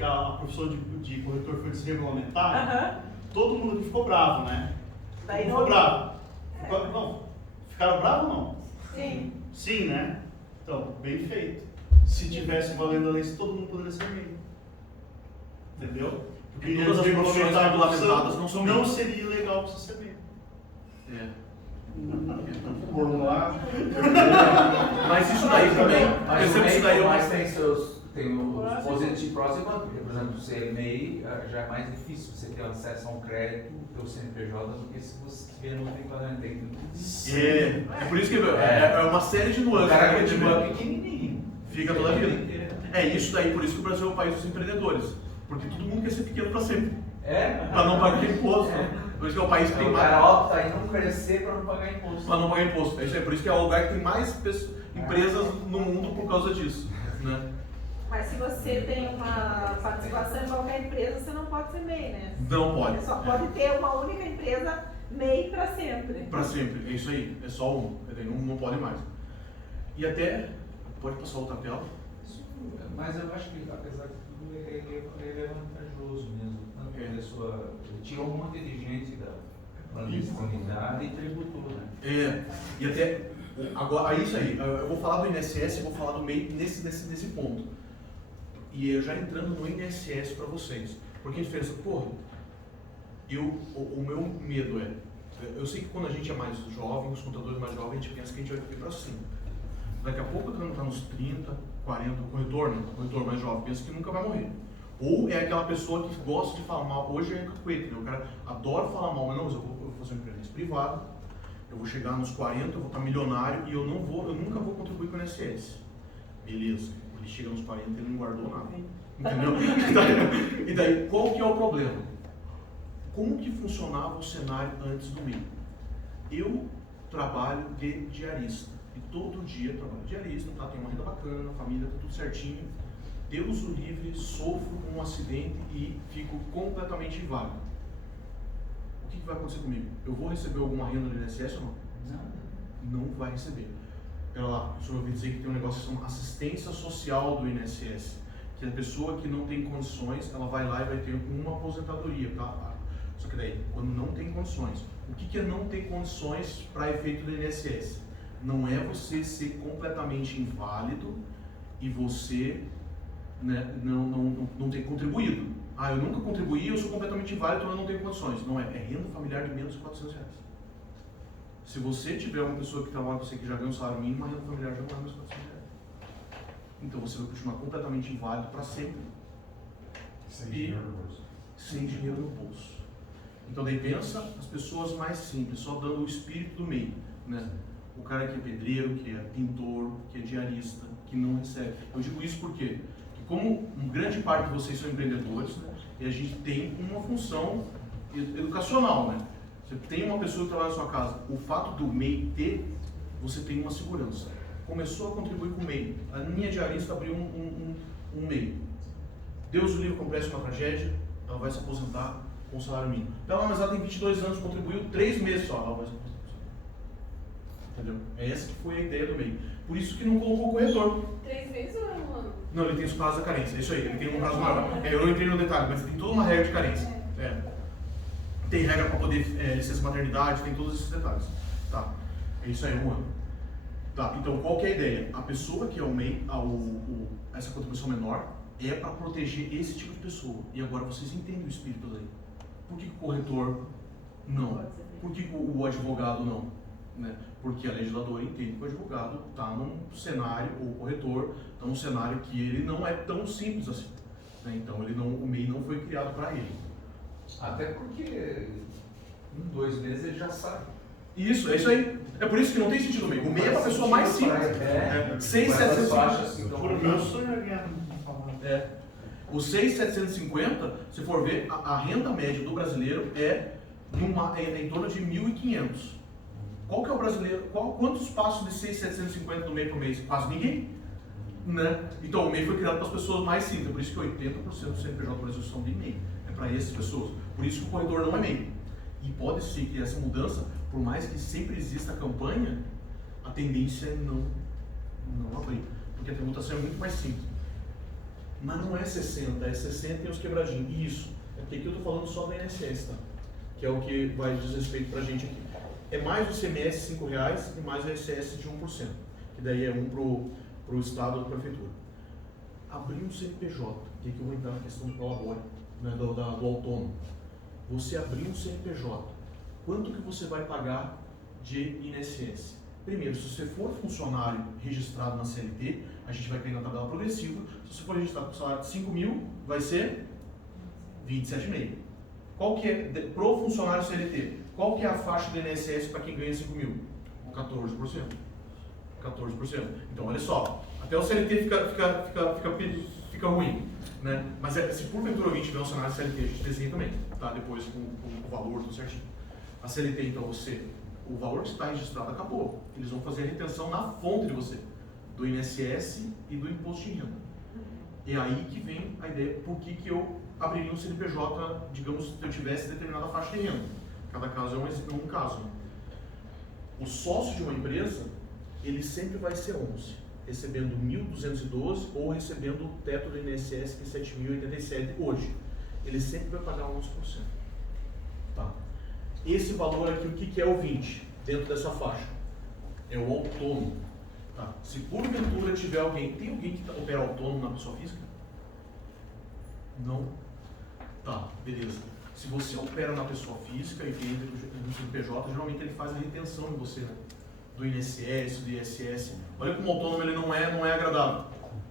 a profissão de corretor foi desregulamentada? Todo mundo aqui ficou bravo, né? Daí Ficou não... bravo. Não. Ficaram bravos ou não? Sim. Sim, né? Então, bem feito. Se tivesse valendo a lei, todo mundo poderia ser MEI. Entendeu? Porque Todas as profissões regulamentadas não são MEI. Não seria ilegal para você ser MEI. Por lá. Mas isso daí também, Mas percebe isso daí, mas tem os positivos prós e contras, porque, por exemplo, ser MEI já é mais difícil você ter acesso a um crédito do CNPJ do que se você tiver no enquadramento. É por isso que é uma série de O nuances. cara que que a gente é vê. pequenininho. Fica toda a vida. É isso daí, por isso que o Brasil é o país dos empreendedores. Porque todo mundo quer ser pequeno para sempre. Para não pagar imposto. Por isso que é o país que tem O mais. cara opta em não crescer para não pagar imposto. Para não pagar imposto. É isso aí, por isso que é o lugar que tem mais empresas no mundo por causa disso. Né? Mas se você tem uma participação em qualquer empresa, você não pode ser MEI, né? Não pode. Você só pode ter uma única empresa MEI para sempre. Para sempre, é isso aí. É só um. Não pode mais. E até. Pode passar outra tela? Mas eu acho que, apesar de tudo, ele é vantajoso mesmo. Ele tirou um monte de gente da clandestinidade e tributou, né? E até. Agora, é isso aí. Eu vou falar do INSS e vou falar do MEI nesse ponto. E eu já entrando no INSS para vocês. Porque a diferença, porra, o meu medo é. Eu sei que quando a gente é mais jovem, os contadores mais jovens, a gente pensa que a gente vai viver para cima. Daqui a pouco, quando está nos 30, 40, o corretor mais jovem pensa que nunca vai morrer. Ou é aquela pessoa que gosta de falar mal. Hoje é cacuete, né? O cara adora falar mal, mas não, eu vou fazer uma empresa privada, eu vou chegar nos 40, eu vou estar milionário e eu nunca vou contribuir com o INSS. Beleza, ele chega nos 40 e ele não guardou nada. Entendeu? E daí, qual que é o problema? Como que funcionava o cenário antes do MEI? Eu trabalho de diarista. E todo dia eu trabalho de diarista, tá? Tenho uma renda bacana, família, tá tudo certinho. Deus o livre, sofro um acidente e fico completamente inválido. O que vai acontecer comigo? Eu vou receber alguma renda do INSS ou não? Não vai receber. Pera lá, o senhor ouviu dizer que tem um negócio que chama assistência social do INSS, que a pessoa que não tem condições, ela vai lá e vai ter uma aposentadoria, tá? Só que daí, quando não tem condições, o que é não ter condições para efeito do INSS? Não é você ser completamente inválido e você, né, não ter contribuído. Eu nunca contribuí, eu sou completamente inválido, então eu não tenho condições. Não é, é renda familiar de menos de R$400. Se você tiver uma pessoa que trabalha com você que já ganha um salário mínimo, a renda familiar já não é mais R$400. Então você vai continuar completamente inválido para sempre. Sem dinheiro no bolso. Sem dinheiro no bolso. Então daí pensa as pessoas mais simples, só dando o espírito do meio, né? O cara que é pedreiro, que é pintor, que é diarista, que não recebe. Eu digo isso porque como grande parte de vocês são empreendedores, né, e a gente tem uma função educacional, né? Você tem uma pessoa que trabalha na sua casa, o fato do MEI ter, você tem uma segurança. Começou a contribuir com o MEI. A minha diarista abriu um MEI. Deus o livre, acontece uma tragédia, ela vai se aposentar com salário mínimo. Então, mas ela tem 22 anos, contribuiu 3 meses só, ela vai se aposentar. Entendeu? É essa que foi a ideia do MEI. Por isso que não colocou o corretor. 3 vezes ou é um ano? Não, ele tem os prazos da carência, é isso aí, ele tem um prazo maior. Eu não entrei no detalhe, mas tem toda uma regra de carência. Tem regra para poder licença maternidade, tem todos esses detalhes. Tá, é isso aí, 1 ano. Tá, então qual que é a ideia? A pessoa que é o MEI, essa contribuição menor, é para proteger esse tipo de pessoa. E agora vocês entendem o espírito daí. Por que o corretor não? Por que o advogado não? Né? Porque a legisladora entende que o advogado está num cenário, ou o corretor está num cenário que ele não é tão simples assim. Né? Então o MEI não foi criado para ele. Até porque em 2 meses ele já sabe. Isso, é isso aí. É por isso que não tem sentido o MEI. O MEI é para a pessoa mais simples. 6.750. Por meu sonho é ganhar. O 6.750, se for ver, a renda média do brasileiro é em torno de 1.500. Qual que é o brasileiro? Quantos passam de 6.750 do MEI por mês? Quase ninguém. Né? Então o MEI foi criado para as pessoas mais simples, por isso que 80% do CNPJ do Brasil são de MEI. É para essas pessoas. Por isso que o corretor não é MEI. E pode ser que essa mudança, por mais que sempre exista a campanha, a tendência é não abrir. Porque a tributação é muito mais simples. Mas não é 60, é 60 e os quebradinhos. Isso. É porque aqui eu estou falando só do INSS, tá? que é o que vai dizer respeito para a gente aqui. É mais o ICMS R$ 5,00 e mais o ISS de 1%, que daí é um para o Estado ou para a Prefeitura. Abrir um CNPJ, que aqui eu vou entrar na questão do prolabore, né, do autônomo. Você abrir um CNPJ, quanto que você vai pagar de INSS? Primeiro, se você for funcionário registrado na CLT, a gente vai cair na tabela progressiva. Se você for registrado com salário de 5 mil, vai ser 27,5. Qual que é, pro funcionário CLT, qual que é a faixa do INSS para quem ganha 5 mil? 14%. 14%. Então, olha só, até o CLT fica ruim, né? Mas se porventura alguém tiver um cenário CLT, a gente desenha também, tá? Depois com o valor, tudo certinho. A CLT, então, o valor que está registrado acabou. Eles vão fazer a retenção na fonte de você, do INSS e do Imposto de Renda. É aí que vem a ideia, por que eu abriria um CNPJ, digamos, se eu tivesse determinada faixa de renda. Cada caso é um caso. Né? O sócio de uma empresa, ele sempre vai ser 11, recebendo 1.212 ou recebendo o teto do INSS, que é 7.087 hoje. Ele sempre vai pagar 11%. Tá? Esse valor aqui, o que é o 20 dentro dessa faixa? É o autônomo. Tá? Se porventura tiver alguém, tem alguém que opera autônomo na pessoa física? Não? Tá, beleza. Se você opera na pessoa física e vende no CNPJ, geralmente ele faz a retenção de você, né? Do INSS, do ISS. Olha como o autônomo ele não é agradável,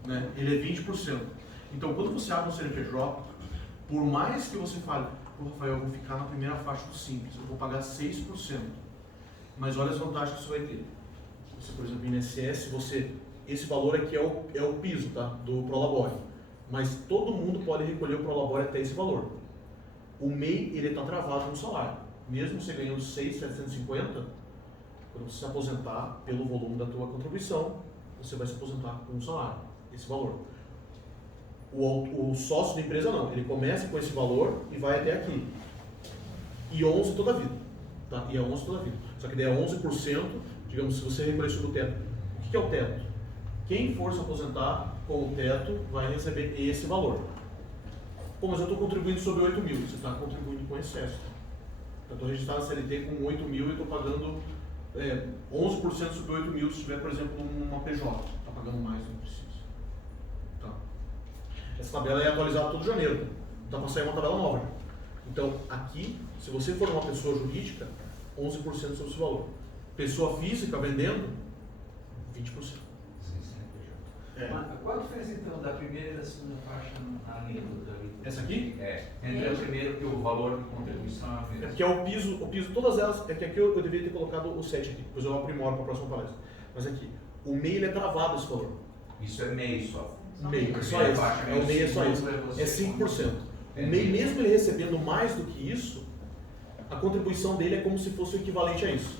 né? Ele é 20%. Então, quando você abre um CNPJ, por mais que você fale, pô, Rafael, eu vou ficar na primeira faixa do Simples, eu vou pagar 6%. Mas olha as vantagens que você vai ter. Você, por exemplo, INSS, esse valor aqui é o piso, tá? Do Prolabore. Mas todo mundo pode recolher o Prolabore até esse valor. O MEI, ele está travado no salário. Mesmo você ganhando 6.750, quando você se aposentar pelo volume da tua contribuição, você vai se aposentar com um salário, esse valor. O sócio da empresa não, ele começa com esse valor e vai até aqui. E 11 toda a vida. Tá? E é 11 toda a vida. Só que daí é 11%, digamos, se você recolher isso do teto. O que é o teto? Quem for se aposentar com o teto vai receber esse valor. Pô, mas eu estou contribuindo sobre 8 mil. Você está contribuindo com excesso. Eu estou registrado na CLT com 8 mil e estou pagando 11% sobre 8 mil se tiver, por exemplo, uma PJ. Está pagando mais do que precisa. Tá. Essa tabela é atualizada todo janeiro. Está para sair uma tabela nova. Então, aqui, se você for uma pessoa jurídica, 11% sobre esse valor. Pessoa física vendendo, 20%. Qual a diferença então da primeira e da segunda faixa na linha do David? Essa aqui? Entre a primeira que o valor de contribuição é a mesma. É porque é o piso, todas elas, é que aqui eu deveria ter colocado o 7 aqui, depois eu aprimoro para a próxima palestra. Mas aqui, o MEI ele é travado esse valor. Isso é MEI só? MEI, é só isso. O MEI é só isso. É 5%. O MEI, mesmo ele recebendo mais do que isso, a contribuição dele é como se fosse o equivalente a isso.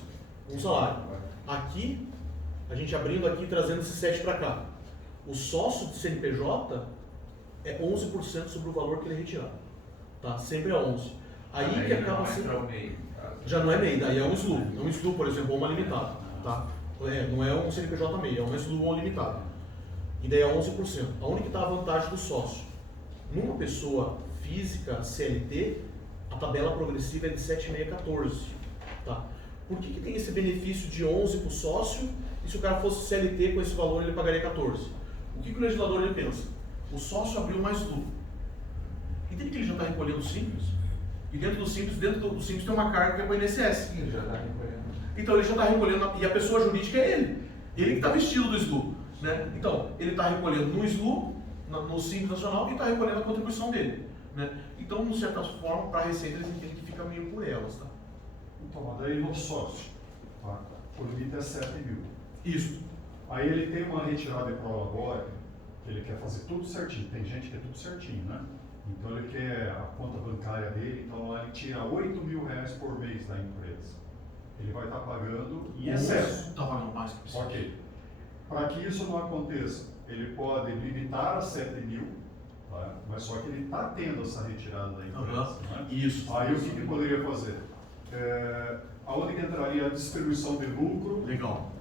Um salário. Aqui, a gente abrindo aqui e trazendo esse 7 para cá. O sócio de CNPJ é 11% sobre o valor que ele é retirado. Tá? Sempre é 11%. Aí que acaba sendo. Já não é MEI, daí é um SLU. É um SLU, por exemplo, ou uma limitada. Tá? Não é um CNPJ MEI, é um SLU ou limitado. E daí é 11%. Aonde que está a vantagem do sócio? Numa pessoa física CLT, a tabela progressiva é de 7,614. Tá? Por que tem esse benefício de 11 para o sócio e se o cara fosse CLT com esse valor ele pagaria 14? O que o legislador ele pensa? O sócio abriu mais lucro. Entende que ele já está recolhendo o Simples? E dentro do Simples tem uma carga que é para o INSS. Sim, já está recolhendo. Então ele já está recolhendo, e a pessoa jurídica é ele. Ele que está vestido do SLU. Né? Então, ele está recolhendo no SLU, no Simples Nacional, e está recolhendo a contribuição dele. Né? Então, de certa forma, para a Receita, eles entendem que fica meio por elas. Tá? Então, daí no sócio, tá? O limite é 7 mil. Isso. Aí ele tem uma retirada de prolabore, que ele quer fazer tudo certinho. Tem gente que é tudo certinho, né? Então ele quer a conta bancária dele, então lá ele tira 8 mil reais por mês da empresa. Ele vai estar pagando em excesso. Está pagando mais que precisa. Ok. Para que isso não aconteça, ele pode limitar a 7 mil, tá? Mas só que ele está tendo essa retirada da empresa. Né? Isso. Aí o que ele poderia fazer? Aonde que entraria a distribuição de lucro? Legal.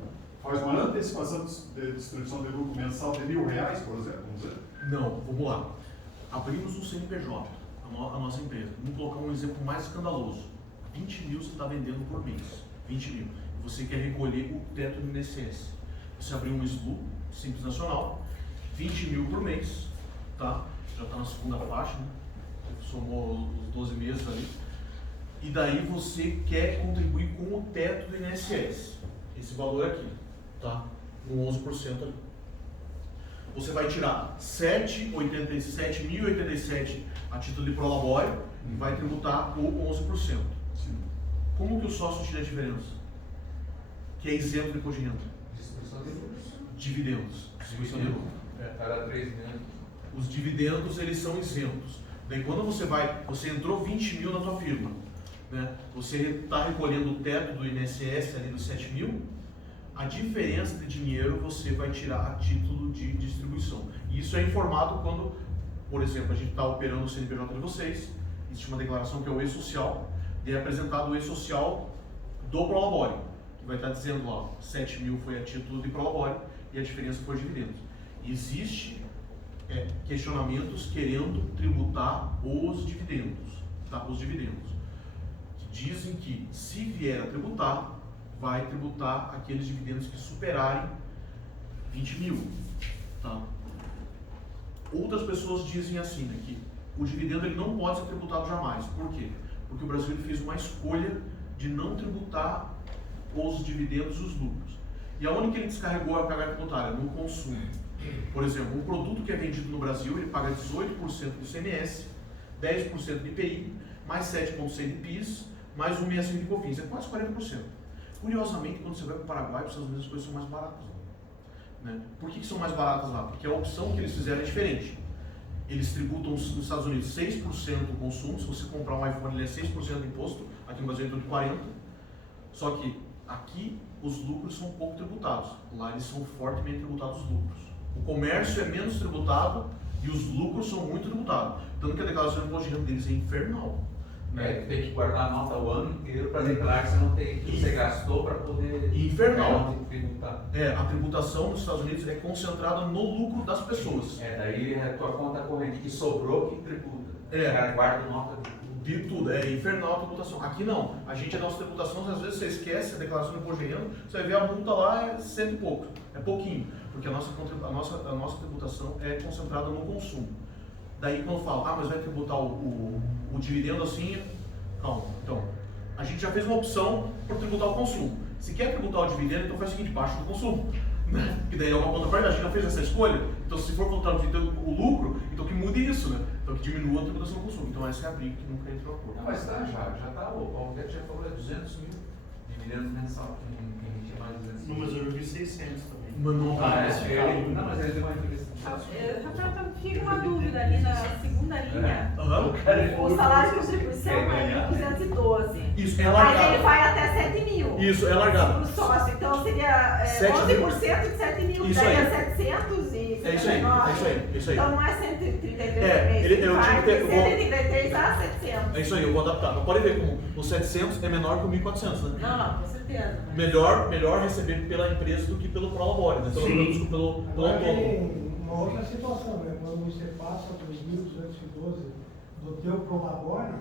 Faz uma antecipação de distribuição de lucro mensal de R$1.000, por exemplo, vamos dizer? Não, vamos lá. Abrimos um CNPJ, a nossa empresa. Vamos colocar um exemplo mais escandaloso. 20 mil você está vendendo por mês, 20 mil. Você quer recolher o teto do INSS. Você abriu um SLU, Simples Nacional, 20 mil por mês, tá? Já está na segunda faixa, né? Somou os 12 meses ali. E daí você quer contribuir com o teto do INSS, esse valor aqui, tá? No 11% ali. Você vai tirar 7.087 a título de prolabore e vai tributar o 11%. Sim. Como que o sócio tira a diferença? Que é isento de imposto de renda. Distribuição de lucros. Dividendos. Distribuição de lucro. Cada 3 meses. Os dividendos, eles são isentos. Daí quando você entrou 20 mil na tua firma, né? Você está recolhendo o teto do INSS ali dos 7 mil, a diferença de dinheiro você vai tirar a título de distribuição. E isso é informado quando, por exemplo, a gente está operando o CNPJ de vocês, existe uma declaração que é o E-Social, e é apresentado o E-Social do Prolabore, que vai estar dizendo lá, 7 mil foi a título de Prolabore e a diferença foi dividendos. Existe questionamentos querendo tributar os dividendos, tá? Os dividendos, que dizem que se vier a tributar, vai tributar aqueles dividendos que superarem 20 mil, tá? Outras pessoas dizem assim, né, que o dividendo ele não pode ser tributado jamais. Por quê? Porque o Brasil ele fez uma escolha de não tributar os dividendos e os lucros. E aonde que ele descarregou a carga tributária? No consumo. Por exemplo, um produto que é vendido no Brasil, ele paga 18% de ICMS, 10% de IPI, mais 7,6% de PIS, mais 1,65% de COFINS, é quase 40%. Curiosamente, quando você vai para o Paraguai, para os Estados Unidos, as coisas são mais baratas lá, né? Por que são mais baratas lá? Porque a opção que eles fizeram é diferente. Eles tributam nos Estados Unidos 6% do consumo, se você comprar um iPhone ele é 6% de imposto, aqui no Brasil é em torno de 40%, só que aqui os lucros são pouco tributados, lá eles são fortemente tributados os lucros. O comércio é menos tributado e os lucros são muito tributados, tanto que a declaração de imposto de renda deles é infernal. Tem que guardar a nota o ano inteiro para declarar que você não tem, que você gastou para poder infernal. Tributar. A tributação nos Estados Unidos é concentrada no lucro das pessoas. Daí a tua conta corrente que sobrou que tributa. O cara guarda nota de tudo. É infernal a tributação. Aqui não. A gente, a nossa tributação, às vezes você esquece a declaração de imposto de renda, você vai ver a multa lá é 100 e pouco. É pouquinho. Porque a nossa tributação é concentrada no consumo. Daí quando fala, mas vai tributar o dividendo assim, calma. Então, a gente já fez uma opção para tributar o consumo. Se quer tributar o dividendo, então faz o seguinte, baixa do consumo. Né? Que daí é uma conta parte, a gente já fez essa escolha. Então se for tributar o lucro, então que mude isso, né? Então que diminua a tributação do consumo. Então essa é a briga que nunca entrou a acordo. Não, mas já tá, o Paulo Guedes já falou, 200 mil dividendos mensal, quem tinha mais 200 mil. Não, mas eu vi 600 também. Mas não não, mas ele deu uma entrevista. Rafael, fica uma dúvida ali na segunda linha. Uhum. O salário de contribuição é 1.212. Isso, é largado. Mas ele vai até 7 mil. Isso, é largado. Pro sócio, então seria 11% de 7 mil, isso daí aí. É 700 e 79. É isso aí. Então não é 133 eu tinha que ter... 133 a 700. É isso aí, eu vou adaptar. Não pode ver como o 700 é menor que o 1.400, né? Não, com certeza. Mas... Melhor receber pela empresa do que pelo Prolabore, né? Pelo Agora autônomo. tem uma outra situação, né? Quando você passa dos 1.212 do teu Prolabore,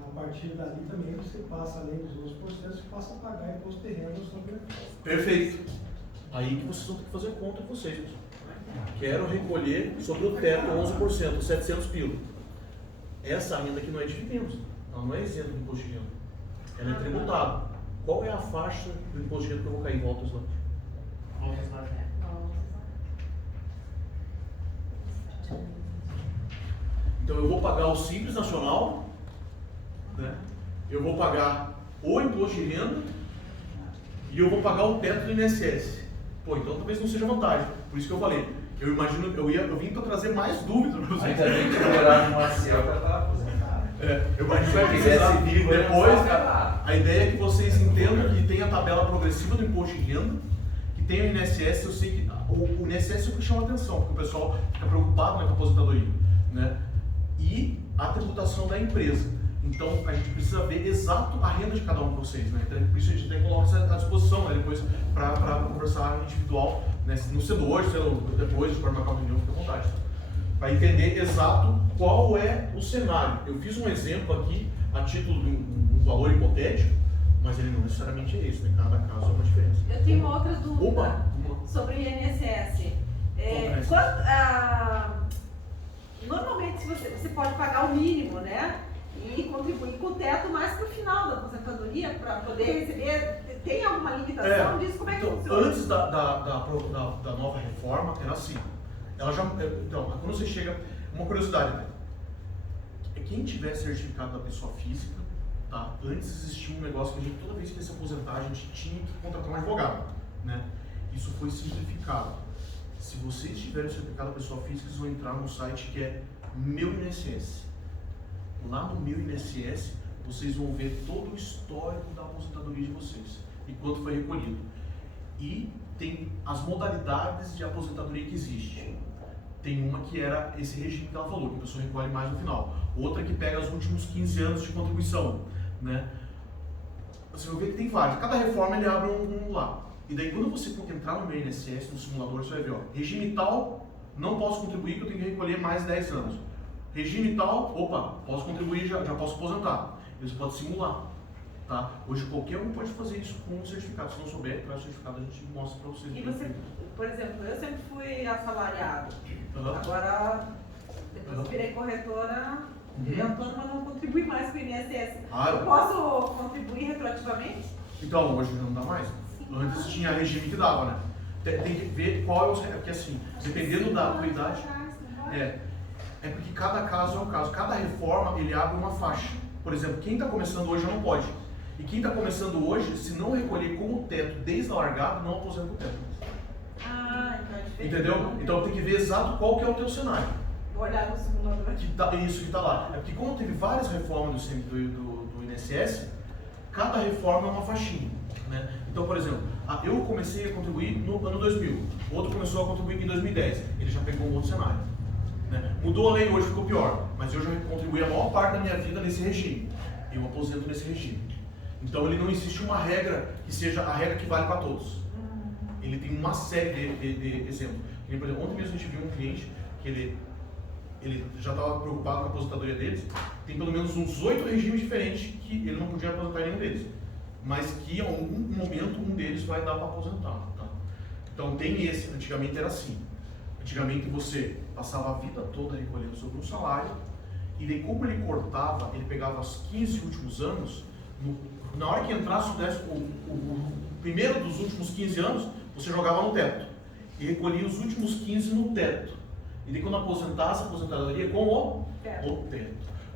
a partir dali também você passa além dos 11%, você passa a pagar imposto de renda sobre a Perfeito. Aí que vocês vão ter que fazer conta com vocês, pessoal. Quero recolher sobre o teto 11%, 700 pila. Essa renda aqui não é dividendos, ela não é isenta do imposto de renda. Ela é tributada. Qual é a faixa do imposto de renda que eu vou cair em volta, Islã? Então eu vou pagar o Simples Nacional, né? Eu vou pagar o imposto de renda e eu vou pagar o teto do INSS. Pô, então talvez não seja vantagem. Por isso que eu falei. Eu imagino, eu vim para trazer mais dúvidas para vocês. Ainda bem que o Gerardo Maciel já está aposentado. Eu imagino Se quisesse vivo, depois, a ideia é que vocês entendam que tem a tabela progressiva do imposto de renda, que tem o INSS. Eu sei que o INSS é o que chama atenção, porque o pessoal fica preocupado, né, com a aposentadoria, né? E a tributação da empresa. Então a gente precisa ver exato a renda de cada um de vocês, né? Então por isso a gente tem que colocar isso à disposição, né, depois para conversar individual, né? Não sendo hoje, sendo depois, para marcar uma reunião, fica à vontade. para entender exato qual é o cenário. Eu fiz um exemplo aqui a título de um valor hipotético, mas ele não necessariamente é isso, né? Cada caso é uma diferença. Eu tenho uma outra dúvida Opa! sobre o INSS. Normalmente você pode pagar o mínimo, né? E contribuir com o teto mais para o final da aposentadoria, para poder receber. Tem alguma limitação disso? Como é que então, funciona? antes da nova reforma, era assim. Então, quando você chega. Uma curiosidade, né? Quem tiver certificado da pessoa física, tá? Antes existia um negócio que a gente, toda vez que ia se aposentar, a gente tinha que contratar um advogado, né? Isso foi simplificado. Se vocês tiverem certificado da pessoa física, vocês vão entrar no site que é Meu INSS. Lá no Meu INSS, vocês vão ver todo o histórico da aposentadoria de vocês e quanto foi recolhido. E tem as modalidades de aposentadoria que existe. Tem uma que era esse regime que ela falou, que a pessoa recolhe mais no final. Outra que pega os últimos 15 anos de contribuição, né? Você vai ver que tem vários. Cada reforma ele abre um lá. E daí quando você entrar no meu INSS, no simulador, você vai ver, ó, regime tal, não posso contribuir porque eu tenho que recolher mais 10 anos. Regime tal, opa, posso contribuir, já posso aposentar. Você pode simular, tá? Hoje qualquer um pode fazer isso com um certificado. Se não souber, traz o certificado, a gente mostra para vocês. E você, por exemplo, eu sempre fui assalariado. Uhum. Agora, depois virei corretora, virei autônoma, não contribui mais com o INSS. Ah, Eu posso contribuir retroativamente? então, hoje não dá mais. Antes tinha regime que dava, né? Tem que ver qual é o... Porque assim, dependendo da tua idade... É porque cada caso é um caso. Cada reforma, ele abre uma faixa. Por exemplo, quem está começando hoje já não pode. E quem está começando hoje, se não recolher com o teto desde a largada, não aposenta com o teto. Ah, então é diferente. Entendeu? Então tem que ver exato qual que é o teu cenário. Vou olhar no simulador. Isso que está lá. É porque como teve várias reformas do INSS, cada reforma é uma faixinha, né? Então, por exemplo, eu comecei a contribuir no ano 2000, o outro começou a contribuir em 2010, ele já pegou um outro cenário, né? Mudou a lei hoje, ficou pior, mas eu já contribuí a maior parte da minha vida nesse regime, eu aposento nesse regime. Então ele não existe uma regra que seja a regra que vale para todos. Ele tem uma série de exemplos. Por exemplo, ontem mesmo a gente viu um cliente que ele já estava preocupado com a aposentadoria deles, tem pelo menos uns 8 regimes diferentes que ele não podia aposentar nenhum deles, mas que em algum momento um deles vai dar para aposentar, tá? Então tem esse, antigamente era assim. Antigamente você passava a vida toda recolhendo sobre um salário, e daí como ele cortava, ele pegava os 15 últimos anos, na hora que entrasse o primeiro dos últimos 15 anos, você jogava no teto, e recolhia os últimos 15 no teto. E daí quando aposentasse, a aposentadoria com o teto.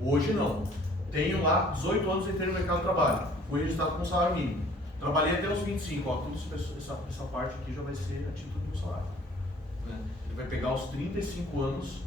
Hoje não. Tenho lá 18 anos entrei no mercado de trabalho. Fui registrado com salário mínimo. Trabalhei até os 25. Ó, tudo essa parte aqui já vai ser a título do salário, né? Ele vai pegar os 35 anos,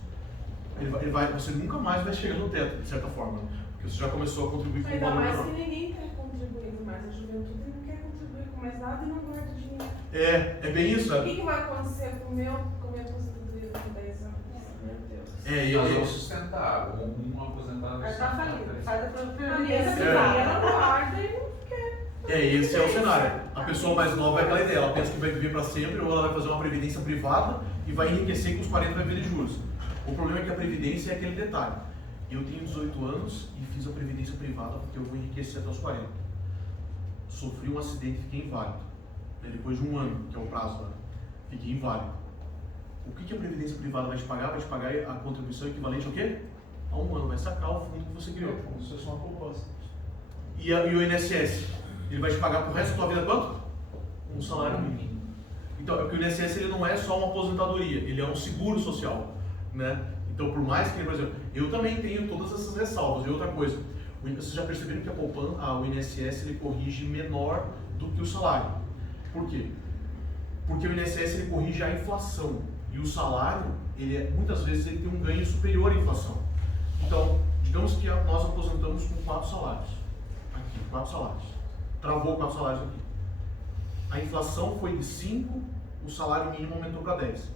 você nunca mais vai chegar no teto, de certa forma, porque você já começou a contribuir com o Ainda valor mais menor. que ninguém quer contribuir mais. A juventude não quer contribuir com mais nada e não guarda dinheiro. É bem isso, O sabe? que vai acontecer com a minha aposentadoria com 10 anos? Meu Deus. Mas vão sustentar, um aposentado vai Aí tá falido. Faz a A própria mesa privada, ela guarda e não quer. Esse é o cenário. A pessoa mais nova é aquela ideia, ela pensa que vai viver para sempre, ou ela vai fazer uma previdência privada e vai enriquecer e com os 40 vai viver de juros. O problema é que a previdência é aquele detalhe. Eu tenho 18 anos e fiz a previdência privada porque eu vou enriquecer até os 40. Sofri um acidente e fiquei inválido. Depois de um ano, que é o prazo, né? Fiquei inválido. O que a previdência privada vai te pagar? Vai te pagar a contribuição equivalente ao quê? A um ano. Vai sacar o fundo que você criou. Como se fosse uma poupança. E o INSS? Ele vai te pagar pro resto da tua vida quanto? Um salário mínimo. Então, porque o INSS ele não é só uma aposentadoria, ele é um seguro social, né? Então, por mais que, por exemplo, eu também tenho todas essas ressalvas. E outra coisa, vocês já perceberam que o INSS ele corrige menor do que o salário. Por quê? Porque o INSS ele corrige a inflação e o salário, muitas vezes ele tem um ganho superior à inflação. Então, digamos que nós aposentamos com 4 salários. Aqui, 4 salários. Travou 4 salários aqui. A inflação foi de 5, o salário mínimo aumentou para 10.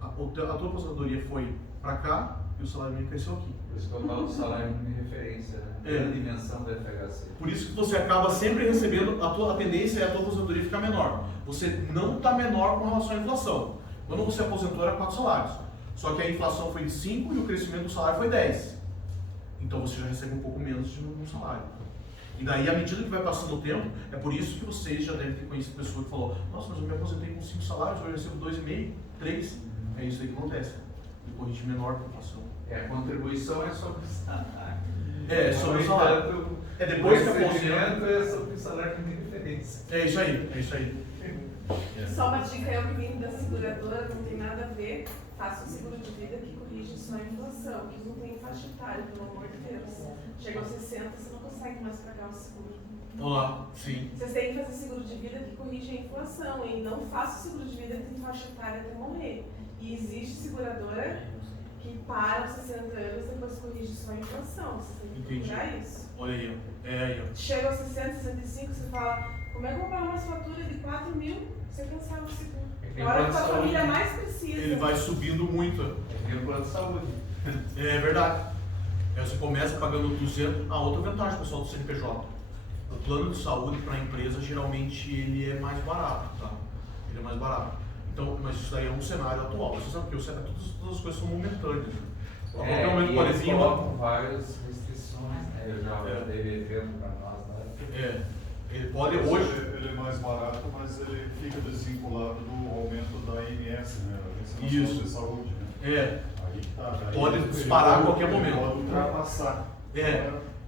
A tua aposentadoria foi para cá e o salário mínimo cresceu aqui. Por isso que eu falo do salário mínimo de referência, né? A dimensão do FHC. Por isso que você acaba sempre recebendo, a tendência é a tua aposentadoria ficar menor. Você não está menor com relação à inflação. Quando você aposentou era 4 salários. Só que a inflação foi de 5 e o crescimento do salário foi 10. Então você já recebe um pouco menos de um salário. E daí, à medida que vai passando o tempo, é por isso que vocês já devem ter conhecido pessoa que falou: nossa, mas eu me aposentei com 5 salários, hoje eu recebo 2,5, 3. É isso aí que acontece. O corrige menor que a inflação. A contribuição é sobre o salário. É sobre o salário. É depois que aposenta. É sobre o salário, não tem diferença. É isso aí, é isso aí. Só uma dica, eu que vim da seguradora, não tem nada a ver. Faça o seguro de vida que corrige só a inflação, que não tem faixa etária, pelo amor de Deus. Chega aos 60, você não consegue mais pagar o seguro. Olá, sim. Vocês têm que fazer seguro de vida que corrige a inflação, e não faça o seguro de vida que tem faixa etária até morrer. E existe seguradora que para aos 60 anos depois corrige só a inflação. Você tem que procurar isso. Olha aí, ó. É aí, ó. Chega aos 60, 65, você fala, como é que eu vou pagar uma fatura de 4 mil? Você cancela o seguro. Na hora que a família mais precisa. Ele vai subindo muito. É o plano de saúde. É verdade. Aí você começa pagando 200. A outra vantagem, pessoal, do CNPJ. O plano de saúde para a empresa, geralmente, ele é mais barato, tá? Ele é mais barato. Então, mas isso daí é um cenário atual. Você sabe que todas as coisas são momentâneas. A qualquer momento pode vir colocam várias restrições, né? Eu já dei evento para nós, né? Ele pode hoje. Ele é mais barato, mas ele fica desvinculado do aumento da ANS, né? A Isso. Agência Nacional de Saúde, né? Aí tá. Daí Pode disparar a qualquer ele momento. pode ultrapassar.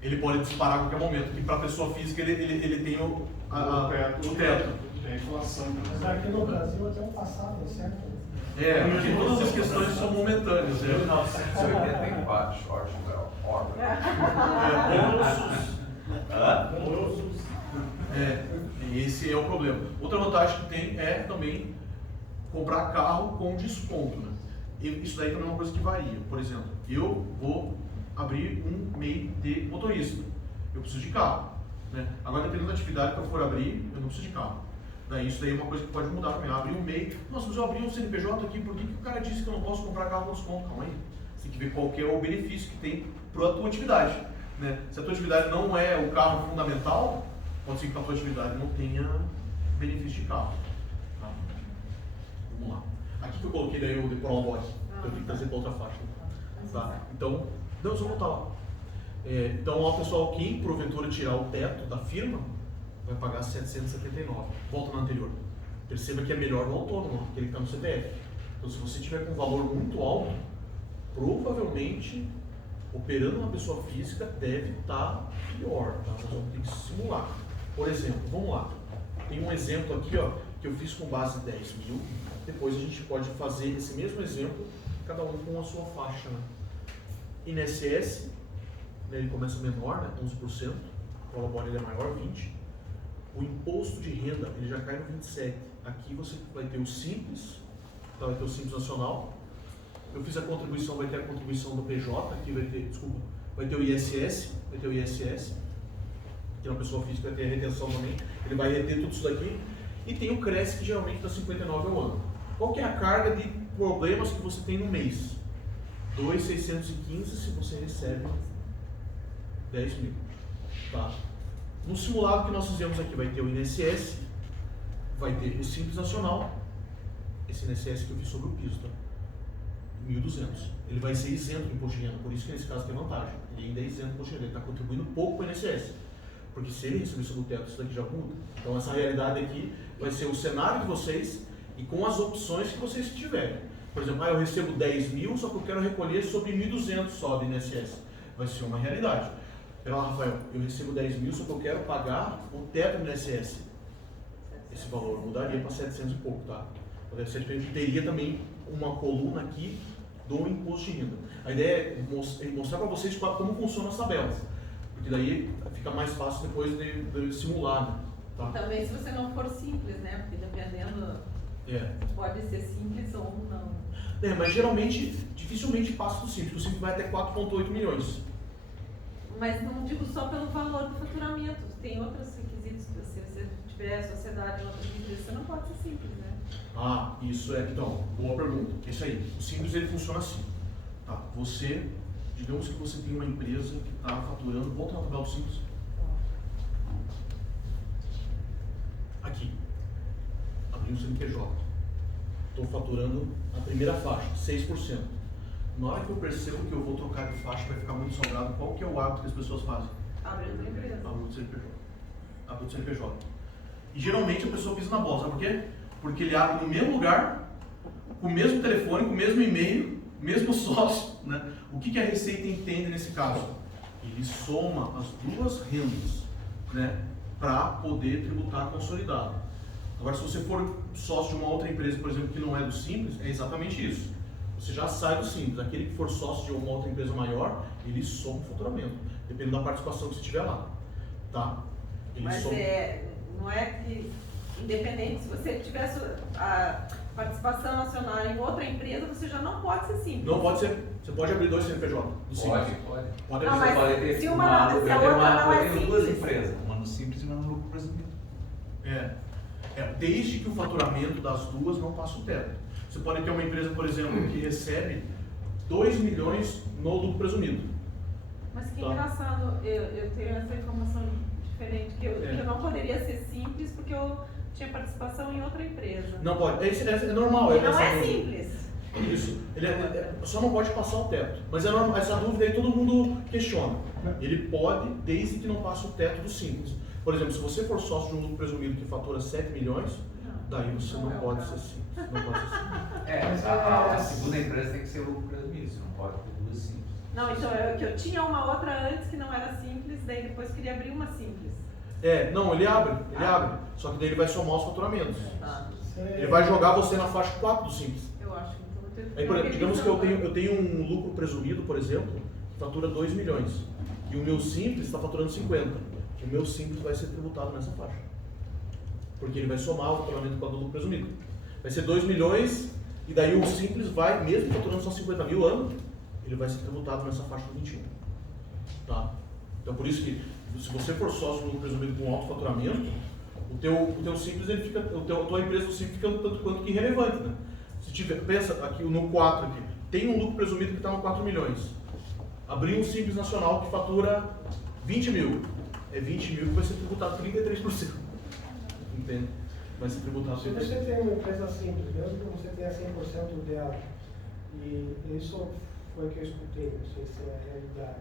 Ele pode disparar a qualquer momento. E para a pessoa física, ele tem o teto. Tem a inflação. Mas aqui no Brasil até o passado, é certo? Porque todas as questões são momentâneas. 1984, short order. E esse é o problema. Outra vantagem que tem é também comprar carro com desconto, né? E isso daí também é uma coisa que varia. Por exemplo, eu vou abrir um MEI de motorista. Eu preciso de carro, né? Agora, dependendo da atividade que eu for abrir, eu não preciso de carro. Daí isso daí é uma coisa que pode mudar também. Abrir um MEI, nossa, mas eu abri um CNPJ aqui, por que o cara disse que eu não posso comprar carro com desconto? Calma aí. Você tem que ver qual que é o benefício que tem para a tua atividade, né? Se a tua atividade não é o carro fundamental, pode ser que a tua atividade não tenha benefício de carro. Tá? Vamos lá. Aqui que eu coloquei daí o de Prolabore, eu tenho que trazer para outra faixa. Tá? Então, não, só voltar lá. Então, ó, pessoal, quem porventura tirar o teto da firma, vai pagar 779. Volta na anterior. Perceba que é melhor no autônomo, aquele que está no CPF. Então, se você tiver com um valor muito alto, provavelmente, operando uma pessoa física, deve estar pior. Tá? Nós vamos ter que simular. Por exemplo, vamos lá. Tem um exemplo aqui, ó, que eu fiz com base 10 mil. Depois a gente pode fazer esse mesmo exemplo, cada um com a sua faixa. Né? INSS, né, ele começa menor, né, 11%. O Prolabore ele é maior, 20%. O imposto de renda, ele já cai no 27%. Aqui você vai ter o Simples, então vai ter o Simples Nacional. Eu fiz a contribuição, vai ter a contribuição do PJ, aqui vai ter, desculpa, vai ter o ISS, que é uma pessoa física, vai ter a retenção também, ele vai reter tudo isso daqui. E tem o CRES, que geralmente dá 59 ao ano. Qual que é a carga de problemas que você tem no mês? 2.615 se você recebe 10 mil. Tá? No simulado que nós fizemos aqui vai ter o INSS, vai ter o Simples Nacional, esse INSS que eu fiz sobre o piso, tá? 1.200. Ele vai ser isento do imposto de renda, por isso que nesse caso tem vantagem. Ele ainda é isento do imposto de renda, ele está contribuindo pouco para o INSS. Porque se ele receber sobre o teto, isso daqui já muda. Então essa realidade aqui vai ser o cenário de vocês e com as opções que vocês tiverem. Por exemplo, eu recebo 10 mil, só que eu quero recolher sobre 1.200 só do INSS. Vai ser uma realidade. Pera lá, Rafael, eu recebo 10 mil, só que eu quero pagar o teto do INSS. Esse valor mudaria para 700 e pouco, tá? Então, você teria também uma coluna aqui do imposto de renda. A ideia é mostrar para vocês como funcionam as tabelas. Porque daí fica mais fácil depois de simular, né? Tá? Também se você não for simples, né? Porque dependendo, pode ser simples ou não. Mas geralmente, dificilmente passa do simples. O simples vai até 4,8 milhões. Mas não digo só pelo valor do faturamento. Tem outros requisitos. Se você tiver sociedade em outras empresas, você não pode ser simples, né? Ah, isso é. Então, boa pergunta. Isso aí. O simples ele funciona assim. Tá? Você, digamos que você tem uma empresa que está faturando. Volta na tabela do simples. Aqui. Abrir um CNPJ. estou faturando a primeira faixa, 6%. Na hora que eu percebo que eu vou trocar de faixa, vai ficar muito salgado, qual que é o hábito que as pessoas fazem? Abre outra empresa. Abre o CNPJ. Abre o CNPJ. E geralmente a pessoa pisa na bola, sabe por quê? Porque ele abre no mesmo lugar, com o mesmo telefone, com o mesmo e-mail, mesmo sócio, né? O que a Receita entende nesse caso? Ele soma as duas rendas, né, para poder tributar consolidado. Agora, se você for sócio de uma outra empresa, por exemplo, que não é do Simples, é exatamente isso. Você já sai do Simples. Aquele que for sócio de uma outra empresa maior, ele soma o faturamento, dependendo da participação que você tiver lá, tá? Ele Mas soma... não é que, independente, se você tivesse a participação nacional em outra empresa, você já não pode ser Simples. Não pode ser. Você pode abrir 2 CNPJ do Simples. Pode. Pode Não, abrir. mas Pode ter se uma, a outra não é eu tenho duas simples. empresas, uma no Simples e uma no lucro presumido. Desde que o faturamento das duas não passe o teto. Você pode ter uma empresa, por exemplo, que recebe 2 milhões no lucro presumido. Mas que Tá. engraçado, eu tenho essa informação diferente, que eu não poderia ser Simples porque eu tinha participação em outra empresa. Não pode. É normal. E não essa é dúvida. Simples. Isso. Só não pode passar o teto. Mas é normal, essa dúvida aí todo mundo questiona. Ele pode, desde que não passe o teto do Simples. Por exemplo, se você for sócio de um lucro presumido que fatura 7 milhões, daí você não pode ser Simples. Não pode ser Simples. A segunda empresa tem que ser lucro presumido, você não pode ter duas Simples. Não, então eu tinha uma outra antes que não era Simples, daí depois queria abrir uma Simples. Não, ele abre. Só que daí ele vai somar os faturamentos. Tá. Ele vai jogar você na faixa 4 do Simples. Eu acho que então eu tenho que Aí, por exemplo, digamos que eu revisão, tenho um lucro presumido, por exemplo, que fatura 2 milhões. E o meu Simples está faturando 50. O meu Simples vai ser tributado nessa faixa. Porque ele vai somar o faturamento com o lucro presumido. Vai ser 2 milhões e daí o Simples vai, mesmo faturando só 50 mil ano, ele vai ser tributado nessa faixa do 21. Tá? Então por isso que se você for sócio do lucro presumido com alto faturamento, o teu Simples, ele fica, a tua empresa do Simples fica tanto quanto que irrelevante, né? Se tiver, pensa aqui no 4 aqui, tem um lucro presumido que está no 4 milhões. Abrir um Simples nacional que fatura 20 mil. É 20 mil que vai ser tributado 33%. Entende? Vai ser tributado Se você tem uma empresa simples, mesmo que você tenha 100% dela, e isso foi o que eu escutei, não sei se é a realidade,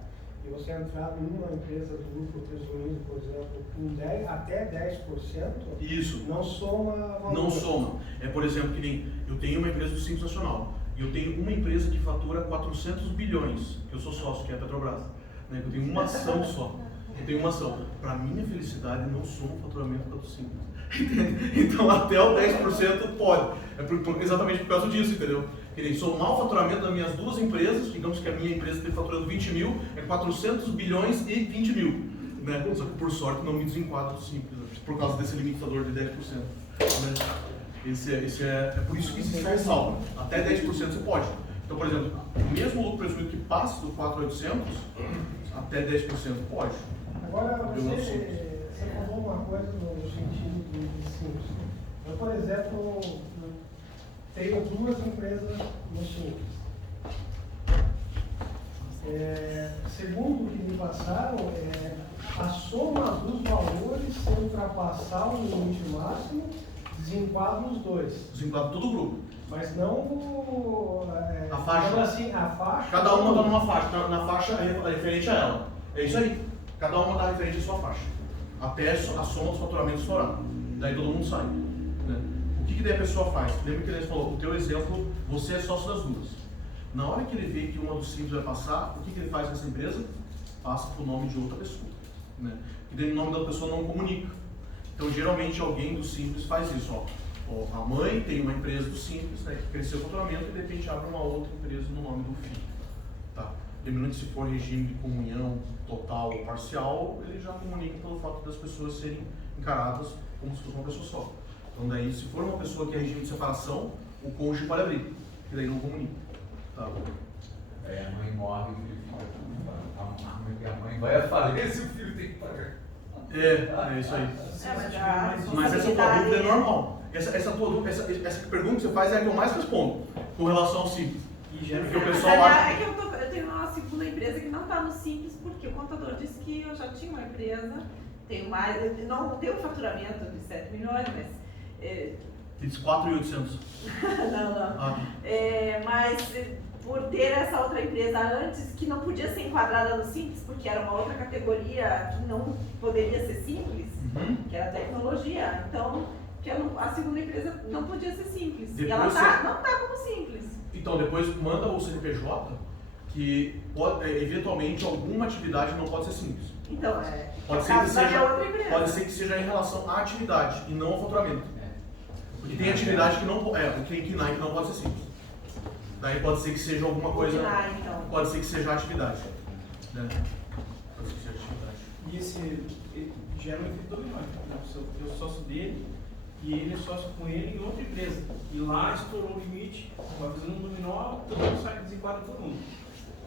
e você entrar numa empresa do lucro presumido, por exemplo, com até 10%, isso. Não soma valor. Não soma. Por exemplo, que nem eu tenho uma empresa do Simples Nacional, e eu tenho uma empresa que fatura 400 bilhões, que eu sou sócio, que é a Petrobras. Né? Eu tenho uma ação só. Eu tenho uma ação. Para minha felicidade, não soma o faturamento do Simples. Então até o 10% pode. Exatamente por causa disso, entendeu? Querer somar o faturamento das minhas duas empresas, digamos que a minha empresa tem faturando 20 mil, é 400 bilhões e 20 mil. Né? Só que por sorte não me desenquadro Simples, por causa desse limitador de 10%. Né? É por isso que se ressalva. Até 10% você pode. Então, por exemplo, o mesmo lucro presumido que passa do 4.800, até 10% pode. Agora, você falou uma coisa no sentido de Simples. Eu, por exemplo, tenho duas empresas no Simples. Segundo o que me passaram, a soma dos valores, se ultrapassar o limite máximo, desenquadra os dois. Desenquadra todo o grupo. Mas não a faixa. Então, assim, a faixa. Cada uma está numa faixa, na faixa referente a ela. É isso aí. Cada uma está referente à sua faixa. Até a soma dos faturamentos estourar. Daí todo mundo sai. Né? O que daí a pessoa faz? Lembra que ele falou, o teu exemplo, você é sócio das duas. Na hora que ele vê que uma dos Simples vai passar, o que ele faz nessa empresa? Passa para o nome de outra pessoa. Né? E daí o nome da pessoa não comunica. Então geralmente alguém do Simples faz isso. A mãe tem uma empresa do Simples, né, que cresceu o faturamento e de repente abre uma outra empresa no nome do filho. Tá? Lembrando que se for regime de comunhão total ou parcial, ele já comunica pelo fato das pessoas serem encaradas como se fosse uma pessoa só. Então daí, se for uma pessoa que é regime de separação, o cônjuge pode abrir, que daí não comunica. Tá? A mãe morre e o filho fica. A mãe vai a falência e o filho tem que pagar. É isso aí. Mas essa tua dúvida é normal. Essa pergunta que você faz é a que eu mais respondo com relação ao Simples. Porque o pessoal acha... É que eu tenho uma segunda empresa que não está no Simples, porque o contador disse que eu já tinha uma empresa, tenho mais, não tenho um faturamento de 7 milhões, mas Que diz 4.800. Não. Mas por ter essa outra empresa antes, que não podia ser enquadrada no Simples, porque era uma outra categoria que não poderia ser simples, que era tecnologia. Então, a segunda empresa não podia ser simples. Depois e ela você- não está como simples. Então, depois manda o CNPJ que eventualmente alguma atividade não pode ser simples. Então, Pode o ser que caso da seja- minha outra empresa. Pode ser que seja em relação à atividade e não ao faturamento. Porque tem atividade que não tem KINAI que não pode ser simples. Daí pode ser que seja alguma coisa. Então. Pode ser que seja atividade. Né? Pode ser que seja atividade. E esse gera um efeito dominó. Eu sou sócio dele e ele é sócio com ele em outra empresa. E lá estourou o limite, vai fazendo um dominó, todo mundo sai desenquadra todo mundo.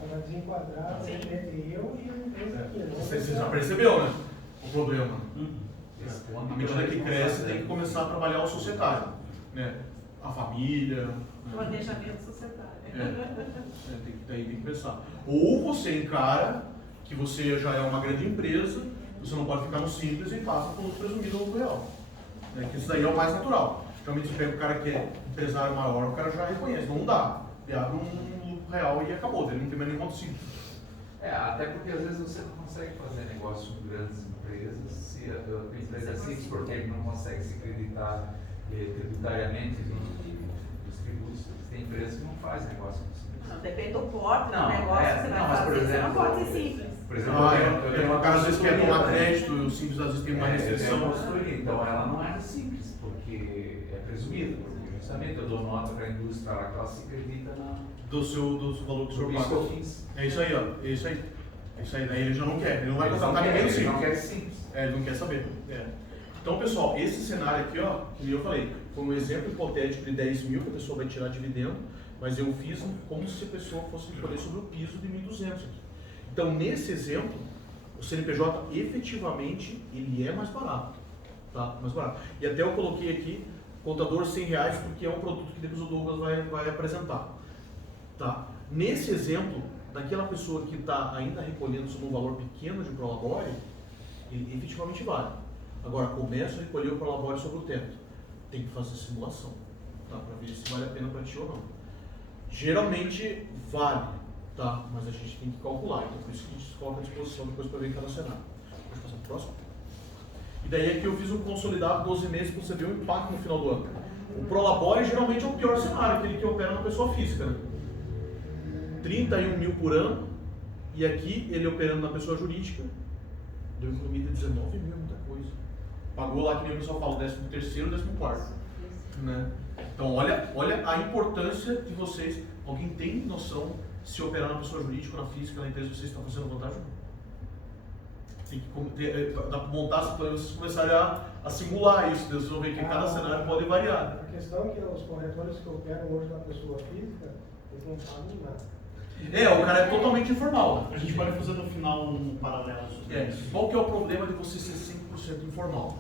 Agora desenquadrado entre eu e a empresa aqui. Não Você já percebeu, né? O problema. Responde À medida que cresce, tem que começar a trabalhar o societário. Né? A família. Planejamento societário. Daí tem que pensar. Ou você encara que você já é uma grande empresa, você não pode ficar no simples e passa para o presumido lucro real. Que isso daí é o mais natural. Geralmente você pega o cara que é empresário maior, o cara já reconhece, não dá. E abre um lucro real e acabou, ele não tem mais nenhum simples. Até porque às vezes você não consegue fazer negócio com grandes empresas se a tua empresa é simples, porque ele não consegue se acreditar tributariamente dos tributos. Tem empresas que não fazem negócio com simples. Não, depende do porte, do Não, negócio que você vai mas, por fazer, você exemplo, não pode ser simples. Por exemplo, O cara às vezes quer tomar né? crédito, o simples às vezes tem uma restrição. Então ela não é simples, porque é presumida, porque justamente eu dou nota para a indústria lá que ela se acredita Do valor que o senhor isso que eu paga. fiz. É isso aí, ó. É isso aí. É isso aí, daí ele já não quer. Ele não vai contratar ninguém no Ele não simples. quer simples. Ele não quer saber. Então, pessoal, esse cenário aqui, ó, que eu falei, foi um exemplo hipotético de 10 mil que a pessoa vai tirar dividendo, mas eu fiz como se a pessoa fosse escolher sobre o piso de 1.200 aqui. Então, nesse exemplo, o CNPJ efetivamente ele é mais barato, tá? Mais barato. E até eu coloquei aqui contador R$100 porque é um produto que depois o Douglas vai apresentar, tá? Nesse exemplo, daquela pessoa que está ainda recolhendo sobre um valor pequeno de prolabore, ele efetivamente vale. Agora, começa a recolher o prolabore sobre o teto. Tem que fazer simulação, tá? Para ver se vale a pena para ti ou não. Geralmente vale, tá? Mas a gente tem que calcular. Então, por isso que a gente coloca à disposição depois para ver cada cenário. Pode passar para o próximo? E daí aqui eu fiz um consolidado 12 meses para você ver o impacto no final do ano. O prolabore geralmente é o pior cenário, aquele que opera na pessoa física, né? 31 mil por ano, e aqui ele operando na pessoa jurídica, deu economia de 19 mil, muita coisa. Pagou lá, que nem o pessoal fala, 13º, 14º. Né? Então olha a importância de vocês. Alguém tem noção se operar na pessoa jurídica ou na física, na empresa, vocês estão fazendo vantagem? Tem que dá para montar esse plano, vocês começarem a simular isso, vocês vão ver que cada cenário pode variar. A questão é que os corretores que operam hoje na pessoa física, eles não pagam nada. O cara é totalmente informal. A gente pode fazer no final um paralelo sobre isso. Qual que é o problema de você ser 100% informal?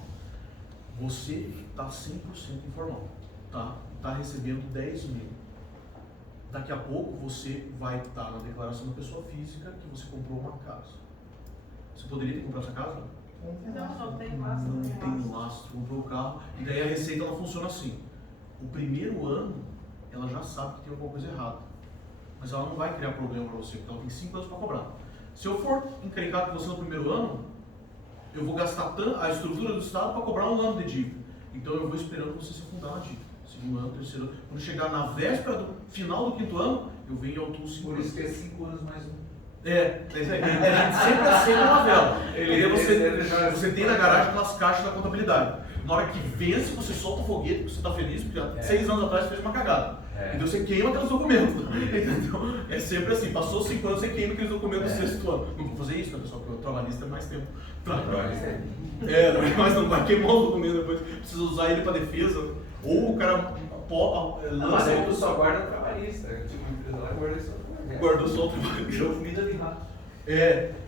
Você está 100% informal, tá? Está recebendo 10 mil. Daqui a pouco você vai estar na declaração da pessoa física que você comprou uma casa. Você poderia ter comprado essa casa? Não tem lastro. Não tem lastro, comprou o carro. E daí a receita ela funciona assim. O primeiro ano ela já sabe que tem alguma coisa errada. Mas ela não vai criar problema para você, porque ela tem 5 anos para cobrar. Se eu for encrencar com você no primeiro ano, eu vou gastar a estrutura do Estado para cobrar um ano de dívida. Então eu vou esperando você se afundar na dívida. Segundo ano, terceiro ano. Quando chegar na véspera do final do 5º ano, eu venho e autuo 5 anos. Por isso que é 5 anos mais um. A gente sempre acende uma vela. Você tem na garagem aquelas caixas da contabilidade. Na hora que vence, você solta o foguete, porque você está feliz, porque há 6 anos atrás você fez uma cagada. Então você queima aqueles documentos. Entendeu? É sempre assim, passou 5 anos, você queima aqueles documentos do 6º ano. Não vou fazer isso, né, pessoal? Porque o trabalhista é mais tempo. Mas não vai queimar o documento depois, precisa usar ele para defesa. Ou o cara Mas aí tu só guarda o trabalhista. Tipo, uma empresa lá guarda isso. guardou só o trabalhista. Virou comida de rato.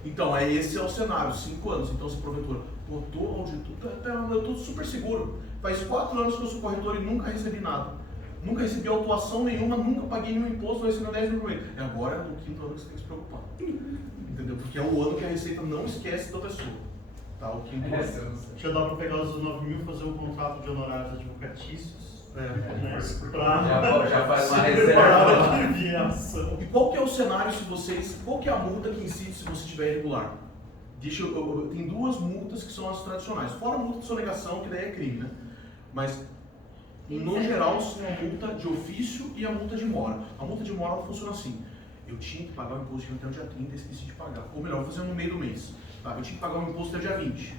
Então, esse é o cenário, 5 anos. Então, se porventura, eu estou super seguro. Faz 4 anos que eu sou corretor e nunca recebi nada. Nunca recebi autuação nenhuma, nunca paguei nenhum imposto, vai receber 10 mil por mês. E agora, no 5º ano, você tem que se preocupar. Entendeu? Porque é o ano que a Receita não esquece da pessoa. Tá? O 5º ano. Já dá para pegar os 9 mil e fazer um contrato de honorários advocatícios Já faz uma se reserva. preparar que vier a ação. E qual que é o cenário se vocês... Qual que é a multa que incide se você estiver irregular? Tem duas multas que são as tradicionais. Fora a multa de sonegação, que daí é crime, né? Mas, no geral, são a multa de ofício e a multa de mora. A multa de mora funciona assim. Eu tinha que pagar o imposto até o dia 30 e esqueci de pagar. Ou melhor, vou fazer no meio do mês. Tá? Eu tinha que pagar o imposto até o dia 20.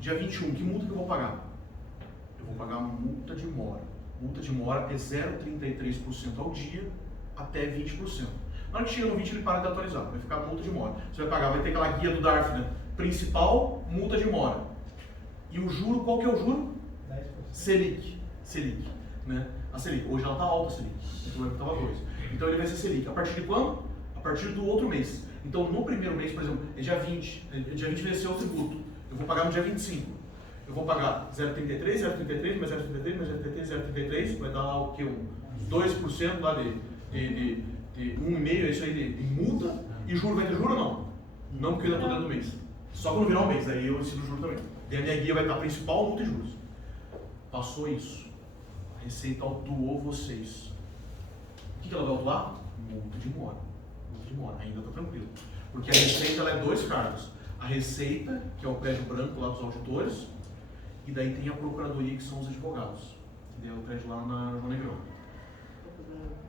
Dia 21, que multa que eu vou pagar? Eu vou pagar a multa de mora. Multa de mora é 0,33% ao dia até 20%. Na hora que chega no 20, ele para de atualizar, vai ficar multa de mora. Você vai pagar, vai ter aquela guia do DARF, né? Principal, multa de mora. E o juro, qual que é o juro? 10%. Selic, né? A Selic, hoje ela está alta a Selic, então estava 2. Então ele vai ser Selic. A partir de quando? A partir do outro mês. Então no primeiro mês, por exemplo, é dia 20, dia 20 venceu o tributo. Eu vou pagar no dia 25. Eu vou pagar 0,33, 0,33, mais 0,33, mais 0,33, 0,33, vai dar lá o que? Uns 2% lá de 1,5%, é isso aí de multa. E juro, vai ter juro ou não? Não, porque eu ainda estou dentro do mês. Só quando virar um mês, aí eu decido o juro também. E a minha guia vai estar principal, multa e juros. Passou isso. A Receita autuou vocês. O que ela vai autuar? Multa de mora. Multa de mora, ainda está tranquilo. Porque a Receita ela é 2 cargos. A Receita, que é o prédio branco lá dos auditores, e daí tem a Procuradoria, que são os advogados. Que é o prédio lá na João Negrão.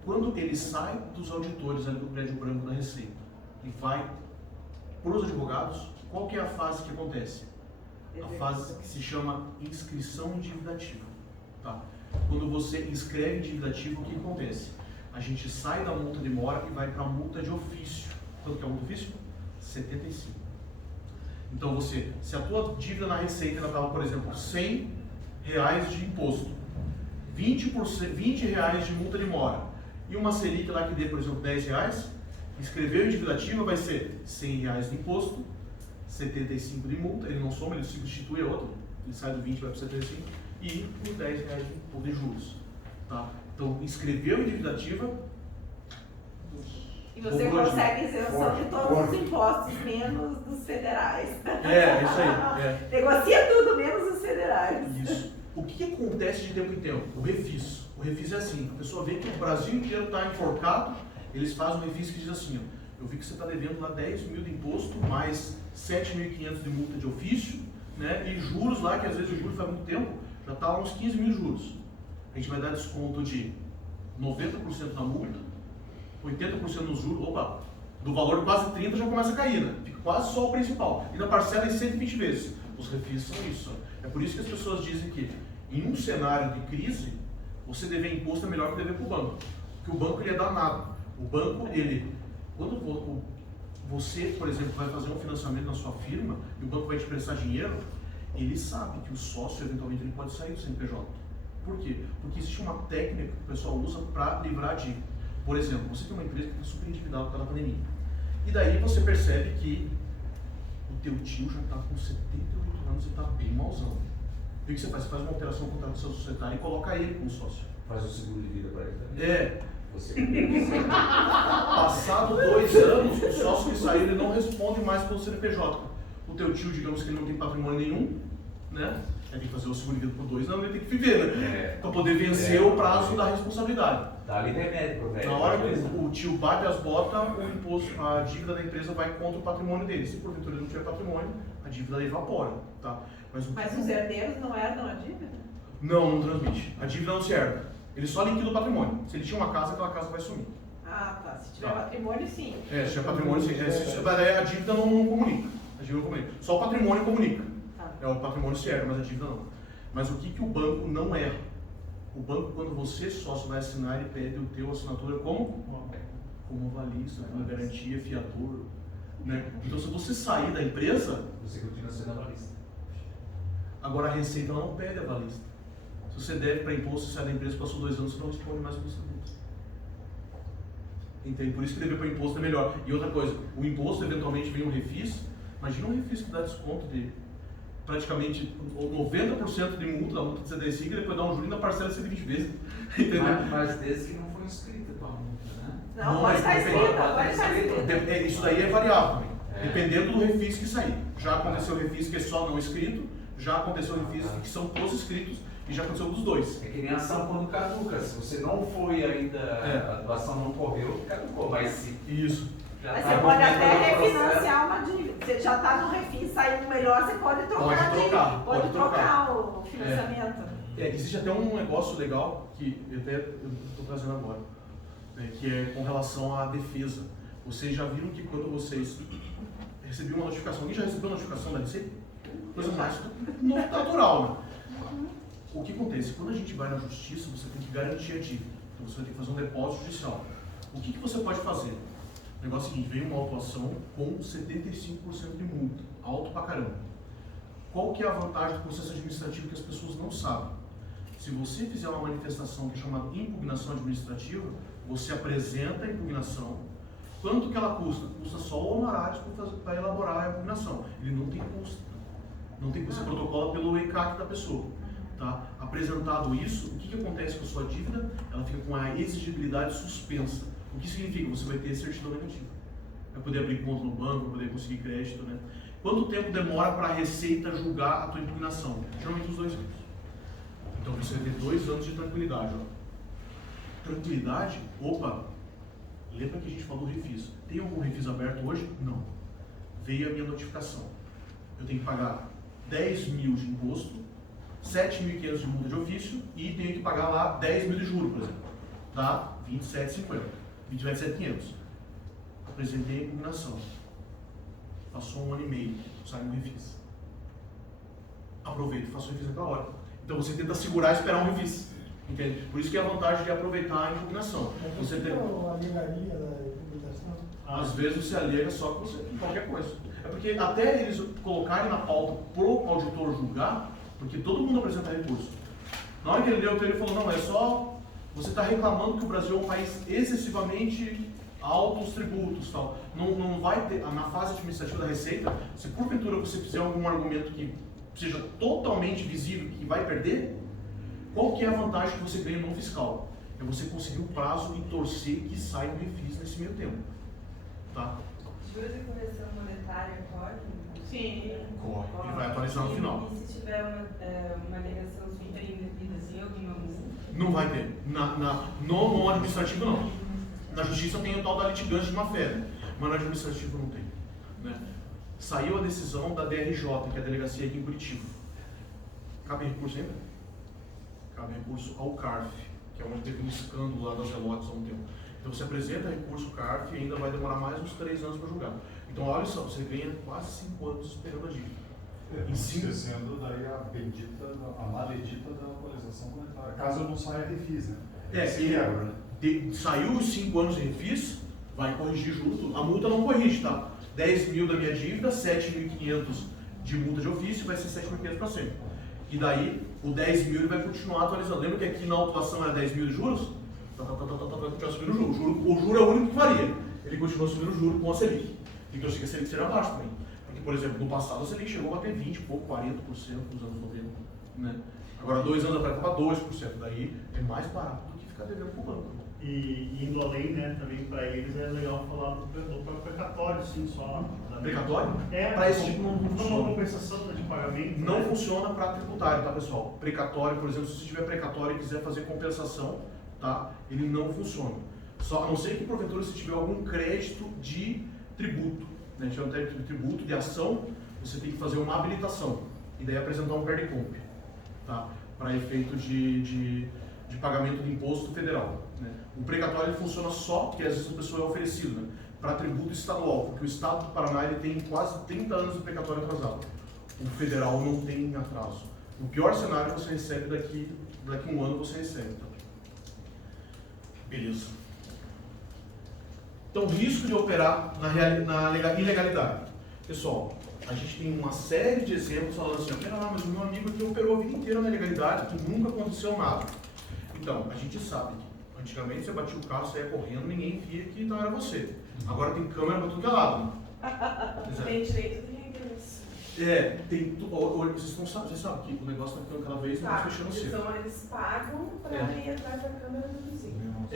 Quando ele sai dos auditores ali do prédio branco da Receita e vai para os advogados, qual que é a fase que acontece? A fase que se chama inscrição em dívida ativa. Tá? Quando você inscreve em dívida ativa, o que acontece? A gente sai da multa de mora e vai para a multa de ofício. Quanto que é a multa de ofício? 75. Então se a tua dívida na Receita estava, por exemplo, R$100 de imposto, 20 reais de multa de mora e uma Selic lá que dê, por exemplo, R$10, inscreveu em dívida ativa, vai ser R$100 de imposto, 75 de multa, ele não soma, ele substitui a outra, ele sai do 20 vai para 75 e os R$10 de juros. Tá? Então, inscreveu em dívida ativa. E você consegue isenção de todos os impostos, menos dos federais. É, isso aí. Negocia tudo, menos os federais. Isso. O que acontece de tempo em tempo? O refis. O refis é assim, a pessoa vê que o Brasil inteiro está enforcado, eles fazem um refis que diz assim, ó, eu vi que você está devendo lá 10 mil de imposto, mais 7.500 de multa de ofício, né, e juros lá, que às vezes o juro faz muito tempo, já está lá uns 15 mil juros. A gente vai dar desconto de 90% na multa, 80% nos juros, opa, do valor de quase 30 já começa a cair, né? Fica quase só o principal. E na parcela em 120 vezes. Os refis são isso. É por isso que as pessoas dizem que em um cenário de crise, você dever imposto é melhor que dever para o banco. Porque o banco ele é danado. O banco, ele, quando você, por exemplo, vai fazer um financiamento na sua firma e o banco vai te prestar dinheiro, ele sabe que o sócio eventualmente ele pode sair do CNPJ. Por quê? Porque existe uma técnica que o pessoal usa para livrar a dívida. Por exemplo, você tem uma empresa que está super endividada por causa da pandemia. E daí você percebe que o teu tio já está com 78 anos e está bem mauzão. O que você faz? Você faz uma alteração contratual societária e coloca ele como sócio. Faz o seguro de vida para ele também. É. Você. Passado 2 anos, o sócio que saiu ele não responde mais pelo CNPJ. O teu tio, digamos que ele não tem patrimônio nenhum, né? Ele tem que fazer o seguro de vida por 2 anos, ele tem que viver, né? Para poder vencer o prazo da responsabilidade. Dá ali remédio pro velho. Na hora que o tio bate as botas, o imposto, a dívida da empresa vai contra o patrimônio dele. Se porventura ele não tiver patrimônio, a dívida evapora, tá? Mas os herdeiros não herdam a dívida? Não transmite. A dívida não se herda. Ele só liquida o patrimônio. Se ele tinha uma casa, aquela casa vai sumir. Ah, tá. Se tiver patrimônio, sim. Se tiver patrimônio, sim. A dívida não comunica. A dívida não comunica. Só o patrimônio comunica. Tá. O patrimônio se herda, mas a dívida não. Mas o que o banco não erra? O banco, quando você, sócio, vai assinar, ele pede o teu assinatura como avalista, como garantia, fiador. Né? Então, se você sair da empresa... Você continua sendo avalista. Agora, a Receita não pede avalista. Se você deve para imposto, sai da empresa, passou 2 anos, você não responde mais pelos tributos. Entende? Por isso que dever para imposto é melhor. E outra coisa, o imposto, eventualmente, vem um refis. Imagina um refis que dá desconto de praticamente 90% de multa, da multa de 75, e depois dá um juro na parcela de 120 vezes. Entendeu? Mas desde que não foi inscrita a tua multa, né? Não, pode estar escrita, Isso daí é variável também. Dependendo do refis que sair. Já aconteceu refis que é só não escrito, já aconteceu refis que são pros inscritos, e já aconteceu dos dois. É que nem a ação quando caduca. Se você não foi ainda, a doação não correu, caducou. Mas se Isso. já Mas tá você pode movendo até o processo, refinanciar uma dívida. Você já está no refis, saindo melhor, você pode trocar Pode a dívida. trocar, Pode pode trocar o financiamento. Existe até um negócio legal que eu estou trazendo agora, né, que é com relação à defesa. Vocês já viram que quando vocês recebiam uma notificação, alguém já recebeu uma notificação da Receita? Coisa mais natural, né? O que acontece? Quando a gente vai na justiça, você tem que garantir a dívida. Então você vai ter que fazer um depósito judicial. O que você pode fazer? O negócio é o seguinte, veio uma autuação com 75% de multa. Alto pra caramba. Qual que é a vantagem do processo administrativo que as pessoas não sabem? Se você fizer uma manifestação que é chamada impugnação administrativa, você apresenta a impugnação. Quanto que ela custa? Custa só o honorário para elaborar a impugnação. Ele não tem custo. Não tem custo. Você protocola pelo ECAC da pessoa. Tá? Apresentado isso, o que acontece com a sua dívida? Ela fica com a exigibilidade suspensa. O que significa? Você vai ter certidão negativa. Vai poder abrir conta no banco, vai poder conseguir crédito, né? Quanto tempo demora para a Receita julgar a tua impugnação? Geralmente uns 2 anos. Então você vai ter 2 anos de tranquilidade. Ó. Tranquilidade? Opa! Lembra que a gente falou refis. Tem algum refis aberto hoje? Não. Veio a minha notificação. Eu tenho que pagar 10 mil de imposto, 7.500 de multa de ofício e tenho que pagar lá 10 mil de juros, por exemplo. Dá 27,50. 27.500. Apresentei a impugnação. Passou 1 ano e meio, sai um refis. Aproveito e faço o refis naquela hora. Então você tenta segurar e esperar um refis. Entende? Por isso que é a vantagem de aproveitar a impugnação. Você tem... alegaria da impugnação? Às vezes você alega só que você tem qualquer coisa. É porque até eles colocarem na pauta pro auditor julgar, porque todo mundo apresenta recurso. Na hora que ele leu, ele falou, não, é só... Você está reclamando que o Brasil é um país excessivamente altos tributos, tal. Não vai ter, na fase administrativa da Receita, se porventura você fizer algum argumento que seja totalmente visível que vai perder, qual que é a vantagem que você ganha no fiscal? É você conseguir o prazo e torcer que saia um refis nesse meio tempo. Tá? Juros e correção monetária corre? Sim. Corre. Ele vai atualizar no final. E se tiver uma alegação super indevida, assim, alguma música? Não vai ter. No administrativo, não. Na justiça tem o tal da litigância de má-fé, mas no administrativo não tem. Né? Saiu a decisão da DRJ, que é a delegacia aqui em Curitiba. Cabe recurso ainda? Cabe recurso ao CARF, que é onde teve um escândalo lá das relotes há um tempo. Então você apresenta recurso CARF e ainda vai demorar mais uns 3 anos para julgar. Então olha só, você ganha quase 5 anos esperando a dívida. Esquecendo daí a maledita da atualização monetária. Caso eu não saia refis, né? Saiu os 5 anos de refis, vai corrigir juros. A multa não corrige, tá? 10 mil da minha dívida, 7.500 de multa de ofício, vai ser 7.500 para sempre. E daí, o 10 mil ele vai continuar atualizando. Lembra que aqui na autuação era 10 mil de juros? Continua subindo o juro. O juro é o único que varia. Ele continua subindo o juro com a Selic. Então eu sei que a Selic será abaixo também. Porque, por exemplo, no passado a Selic chegou a bater 20, pouco, 40% nos anos 90. Né? Agora, 2 anos atrás estava 2%. Daí é mais barato do que ficar devendo para o banco. E indo além, né, também para eles é legal falar do precatório, sim, só. Precatório? É, para esse tipo não funciona. Uma compensação de pagamento. Não né? funciona para tributário, tá, pessoal? Precatório, por exemplo, se você tiver precatório e quiser fazer compensação, tá? Ele não funciona. Só a não ser que, porventura, se tiver algum crédito de tributo, né? Se tiver um crédito de tributo, de ação, você tem que fazer uma habilitação e daí apresentar um PERDECOMP, tá? Para efeito de pagamento de imposto federal. Né? O precatório ele funciona só, porque às vezes a pessoa é oferecido, né? Para tributo estadual, porque o estado do Paraná ele tem quase 30 anos de precatório atrasado. O federal não tem atraso. No pior cenário, você recebe daqui 1 ano, você recebe. Tá? Beleza. Então, risco de operar na ilegalidade. Pessoal, a gente tem uma série de exemplos falando assim, pera lá, mas o meu amigo aqui operou a vida inteira na ilegalidade e nunca aconteceu nada. Então, a gente sabe que antigamente você batia o carro, saía correndo, ninguém via que não era você. Agora tem câmera para tudo que é lado. Tem direito de regress. Tem vocês não sabem, você sabe que o negócio está ficando cada vez mais fechando cedo. Então eles pagam para ir atrás da câmera do vizinho.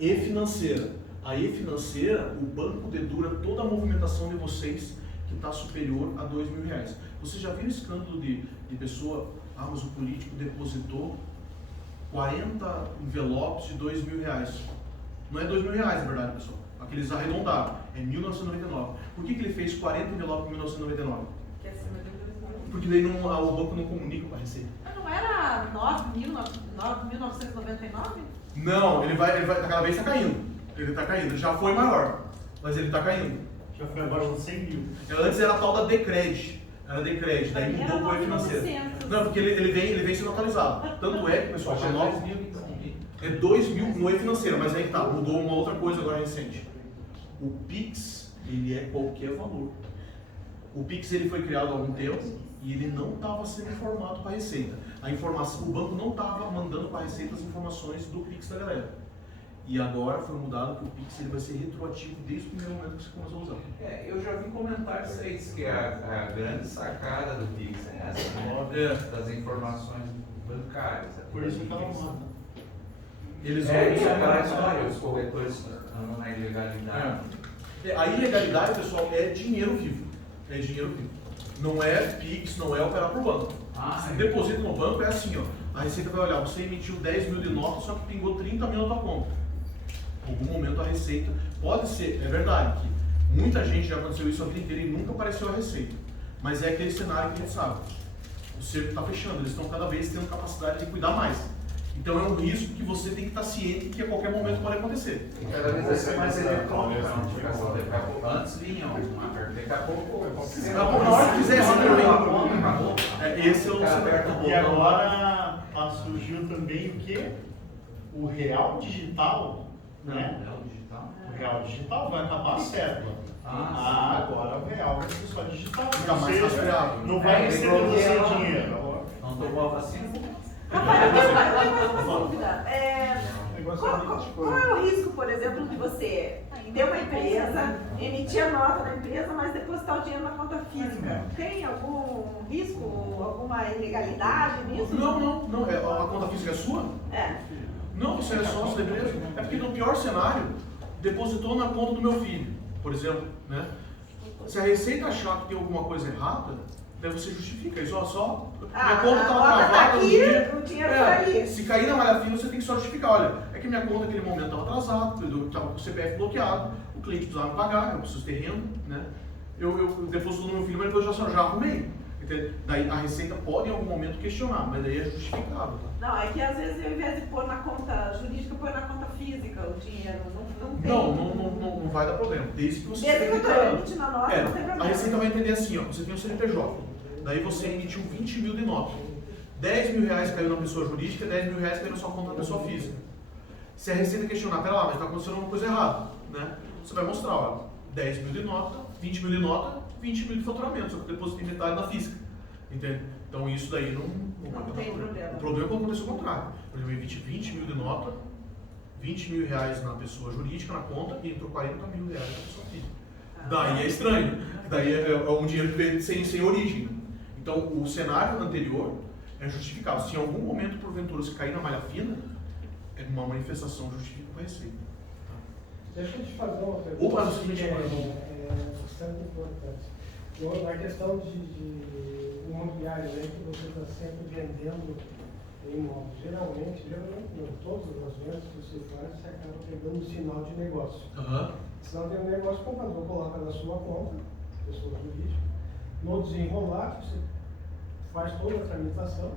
E financeira. A E-financeira, o banco dedura toda a movimentação de vocês que está superior a R$2.000. Você já viu escândalo de pessoa Ah, mas o político depositou 40 envelopes de R$2.000. Não é R$2.000, na verdade, pessoal. Aqueles arredondaram. É 1999. Por que ele fez 40 envelopes em 1999? Que é acima de 2.000. Porque daí o banco não comunica com a Receita. Não era 9.999? Não, ele vai cada vez está caindo. Ele está caindo. Já foi maior, mas ele está caindo. Já foi abaixo de 100 mil. Antes era a tal da Decred. Era Decred, daí Pra mim mudou era para o financeiro. 9.900. Não, porque ele vem sendo atualizado. Tanto é que, pessoal, Acho que é 2.000 então. é 2.000 no E-financeiro, mas aí que tá, mudou uma outra coisa agora recente. O Pix, ele é qualquer valor. O Pix ele foi criado há algum tempo e ele não estava sendo informado para a Receita. A informação, o banco não estava mandando para a Receita as informações do Pix da galera. E agora foi mudado que o Pix ele vai ser retroativo desde o primeiro momento que você começou a usar. Eu já vi comentários aí que a grande sacada do Pix é essa, né? Das informações bancárias. Por isso que estava lá. Eles que vão aquela história, os corretores andam na ilegalidade. A ilegalidade, pessoal, é dinheiro vivo. É dinheiro vivo. Não é Pix, não é operar por banco. Se deposita no banco é assim, ó. A Receita vai olhar, você emitiu 10 mil de nota, só que pingou 30 mil na tua conta. Em algum momento a Receita, pode ser, é verdade que muita gente já aconteceu isso a vida inteira e nunca apareceu a Receita. Mas é aquele cenário que a gente sabe. O cerco está fechando, eles estão cada vez tendo capacidade de cuidar mais. Então é um risco que você tem que estar ciente que a qualquer momento pode acontecer. E cada vez vai ser mais eletrônica a notificação. Antes vinham, daqui a pouco. Na hora que quiser, acabou. Esse é o cenário. E agora surgiu também o quê? O real digital, né? O real digital vai acabar certo. Agora o real vai ser só digital. Fica mais rastreável. Não vai receber você dinheiro. Não tomou a vacina? Rapaz, eu tenho uma dúvida. Qual é o risco, por exemplo, de você ter uma empresa, emitir a nota da empresa, mas depositar o dinheiro na conta física? Tem algum risco, alguma ilegalidade nisso? Não. A conta física é sua? É. Não, você é sócio da empresa. É porque no pior cenário, depositou na conta do meu filho, por exemplo, né? Se a Receita achar que tem alguma coisa errada, daí você justifica isso, só minha conta estava travada, tá aqui, o dinheiro tá ali. Se cair na malha fina, você tem que só justificar, olha, é que minha conta naquele momento estava atrasada, eu estava com o CPF bloqueado, o cliente precisava me pagar, eu preciso ter renda, né? Eu deposito no meu filho, mas depois eu já arrumei. Daí a Receita pode em algum momento questionar, mas daí é justificável. Tá? Não, é que às vezes ao invés de pôr na conta jurídica, põe na conta física o dinheiro. Não tem. Não vai dar problema. Desde que você Desde que eu estou emitindo a nota, não tem problema. A Receita vai entender assim, ó, você tem um CNPJ, daí você emitiu 20 mil de nota. 10 mil reais caiu na pessoa jurídica, 10 mil reais caiu na sua conta da pessoa física. Se a Receita questionar, pera lá, mas está acontecendo alguma coisa errada, né? Você vai mostrar, ó, 10 mil de nota, 20 mil de nota, 20 mil de faturamento, só que depositei metade na física. Entende? Então isso daí não tem problema. O problema é quando acontece o contrário. Por exemplo, eu emiti 20 mil de nota, 20 mil reais na pessoa jurídica, na conta, e entrou 40 mil reais na pessoa física. Daí é estranho. Daí é um dinheiro que veio sem origem. Então o cenário anterior é justificável. Se em algum momento, porventura, se cair na malha fina, é uma manifestação justifica para a Receita. Deixa eu te fazer uma pergunta. Opa, você me chama. É bastante importante. Na questão de imobiliário, né, que você está sempre vendendo imóveis. Geralmente não, todas as vendas que você faz, você acaba pegando um sinal de negócio. Sinal de negócio, o comprador coloca na sua conta, pessoa jurídica, no desenrolar, você faz toda a tramitação,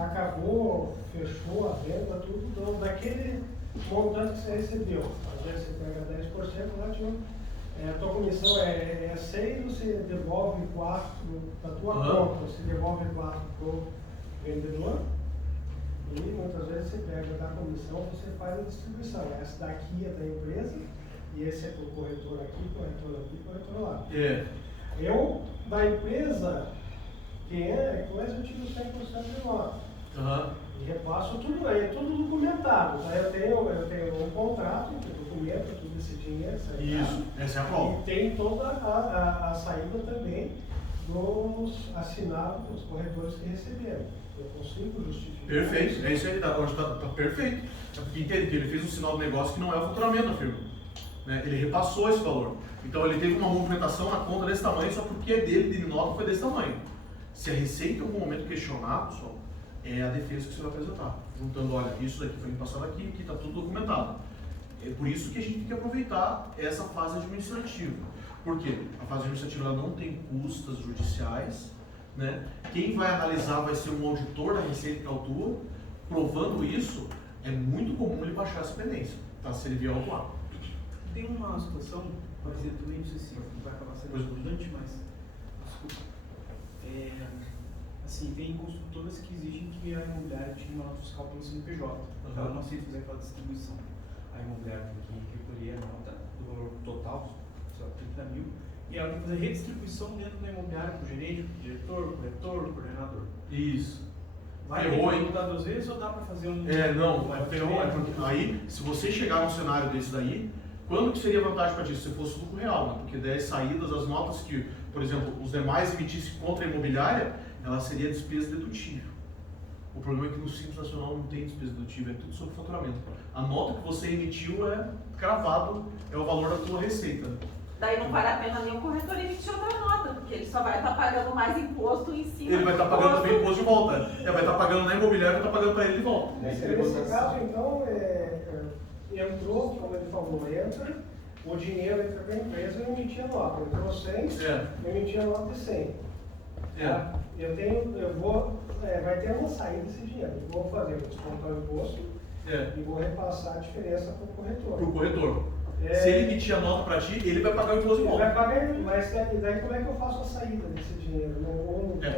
acabou, fechou a venda, tudo, então, daquele montante que você recebeu. Às vezes você pega 10%, lá a tua comissão é 6, você devolve 4 da tua conta, você devolve 4 para o vendedor e muitas vezes você pega da comissão, você faz a distribuição. Essa daqui é da empresa e esse é para o corretor aqui, corretor aqui, corretor lá. Eu, da empresa, eu tiro 100% de nota. E repasso tudo aí, é tudo documentado. Tá? Eu tenho um contrato que documenta tudo esse dinheiro. Isso, essa é a prova. E tem toda a saída também dos assinados, dos corretores que receberam. Eu consigo justificar. Perfeito, é isso aí, tá perfeito. É porque entende que ele fez um sinal de negócio que não é o faturamento da firma. Né? Ele repassou esse valor. Então ele teve uma movimentação na conta desse tamanho só porque a dele de nota foi desse tamanho. Se a Receita em algum momento questionar, pessoal, é a defesa que você vai apresentar. Juntando, olha, isso daqui foi passado aqui está tudo documentado. É por isso que a gente tem que aproveitar essa fase administrativa. Por quê? A fase administrativa ela não tem custas judiciais, né? Quem vai analisar vai ser um auditor da Receita que autua. Provando isso, é muito comum ele baixar essa pendência, tá? Se ele vier autuar. Tem uma situação parecida também, não sei se vai acabar sendo redundante, mas desculpa. Assim, tem construtoras que exigem que a imobiliária tenha uma nota fiscal pelo CNPJ. Então, ela não aceita fazer aquela distribuição. A imobiliária tem que recolher a nota do valor total, sei lá, 30 mil, e ela tem que fazer redistribuição dentro da imobiliária para o gerente, para o diretor, corretor, coordenador. Isso. Vai Ferrou, hein? mudar 2 vezes ou dá para fazer um... Não, ferrou, porque aí, se você chegar num cenário desse daí, quando que seria vantagem para ti? Se fosse lucro real, né? Porque daí as saídas, as notas que, por exemplo, os demais emitissem contra a imobiliária, ela seria despesa dedutível. O problema é que no Simples Nacional não tem despesa dedutível, é tudo sobre faturamento. A nota que você emitiu é cravado, é o valor da tua receita. Daí não vale a pena nem o corretor emitir outra nota, porque ele só vai estar pagando mais imposto em cima. Ele vai estar pagando também imposto de volta. Ele vai estar pagando na imobiliária e vai estar pagando para ele de volta. Nesse caso, então, entrou, como ele falou, entra, o dinheiro entra para a empresa e emitia a nota. Entrou 100, eu emitia a nota de 100. Tá? Vai ter uma saída desse dinheiro. Eu vou fazer, vou descontar o imposto e vou repassar a diferença para o corretor. Para o corretor. Se ele emitir a nota para ti, ele vai pagar o imposto de volta. Ele vai pagar, mas daí como é que eu faço a saída desse dinheiro?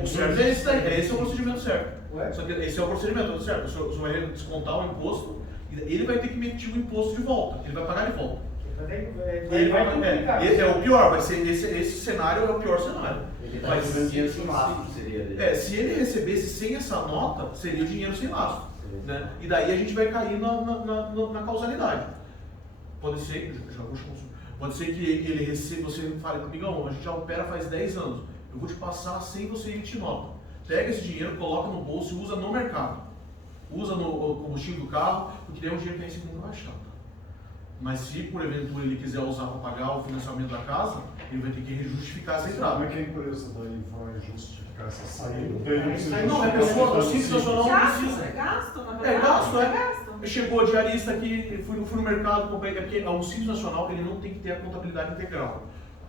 O certo é esse daí, esse é o procedimento certo. Ué? Só que esse é o procedimento, tudo certo. O senhor vai descontar o imposto, ele vai ter que emitir o imposto de volta, ele vai pagar de volta. Ele vai complicar. É o pior, vai ser esse cenário é o pior cenário. Ele está recebendo dinheiro sem lastro, seria dele. Se ele recebesse sem essa nota, seria o dinheiro sem lastro. Né? E daí a gente vai cair na causalidade. Pode ser, pode ser que ele receba, você fale, amigão, a gente já opera faz 10 anos, eu vou te passar sem você emitir nota. Pega esse dinheiro, coloca no bolso e usa no mercado. Usa no combustível do carro, porque daí é um dinheiro que tem segundo baixado. Mas se por eventualidade ele quiser usar para pagar o financiamento da casa, ele vai ter que justificar essa entrada. Como é que a empresa daí vai justificar essa saída? Não, é pessoa, o Simples Nacional não precisa. É gasto, na verdade. Gasto. Chegou a diarista aqui, fui no mercado, comprei, porque o Simples Nacional ele não tem que ter a contabilidade integral.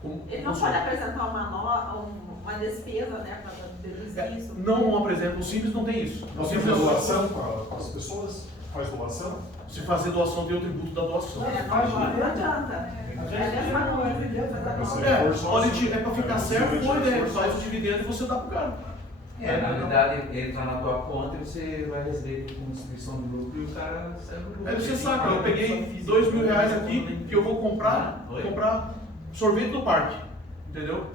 Ele não pode apresentar uma despesa, né, para deduzir isso? Não apresenta, o Simples não tem isso. Você faz doação para as pessoas? Faz doação? Se fazer doação, tem o tributo da doação. Não adianta. É a mesma coisa. É para ficar certo, faz o dividendo e você dá pro cara. Na verdade, ele está na tua conta e você vai receber como distribuição do lucro e o cara serve o lucro. Aí você saca, eu peguei R$2.000 aqui que eu vou comprar sorvete no parque. Entendeu?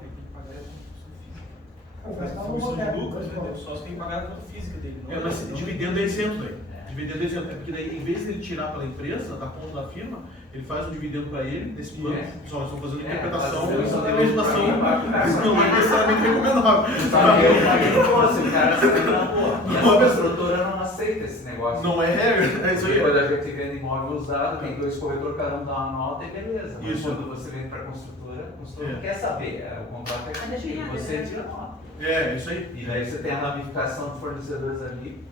Distribuição de lucros, só você tem que pagar a conta física dele. Mas dividendo é isento, velho. Dividendo é isento, porque daí, em vez de ele tirar pela empresa, da conta da firma, ele faz um dividendo para ele, nesse plano. Só nós estamos fazendo interpretação, da legislação não é necessariamente recomendável. O cara saiu na boa. E a construtora não aceita esse negócio. Não é regra, é isso aí. Depois a gente vende imóvel usado, tem 2 corretores, cada um dá uma nota e beleza. Mas Isso. quando você vende para a construtora quer saber, o contrato é contigo, você tira a nota. É, isso aí. E daí você tem a ramificação de fornecedores ali.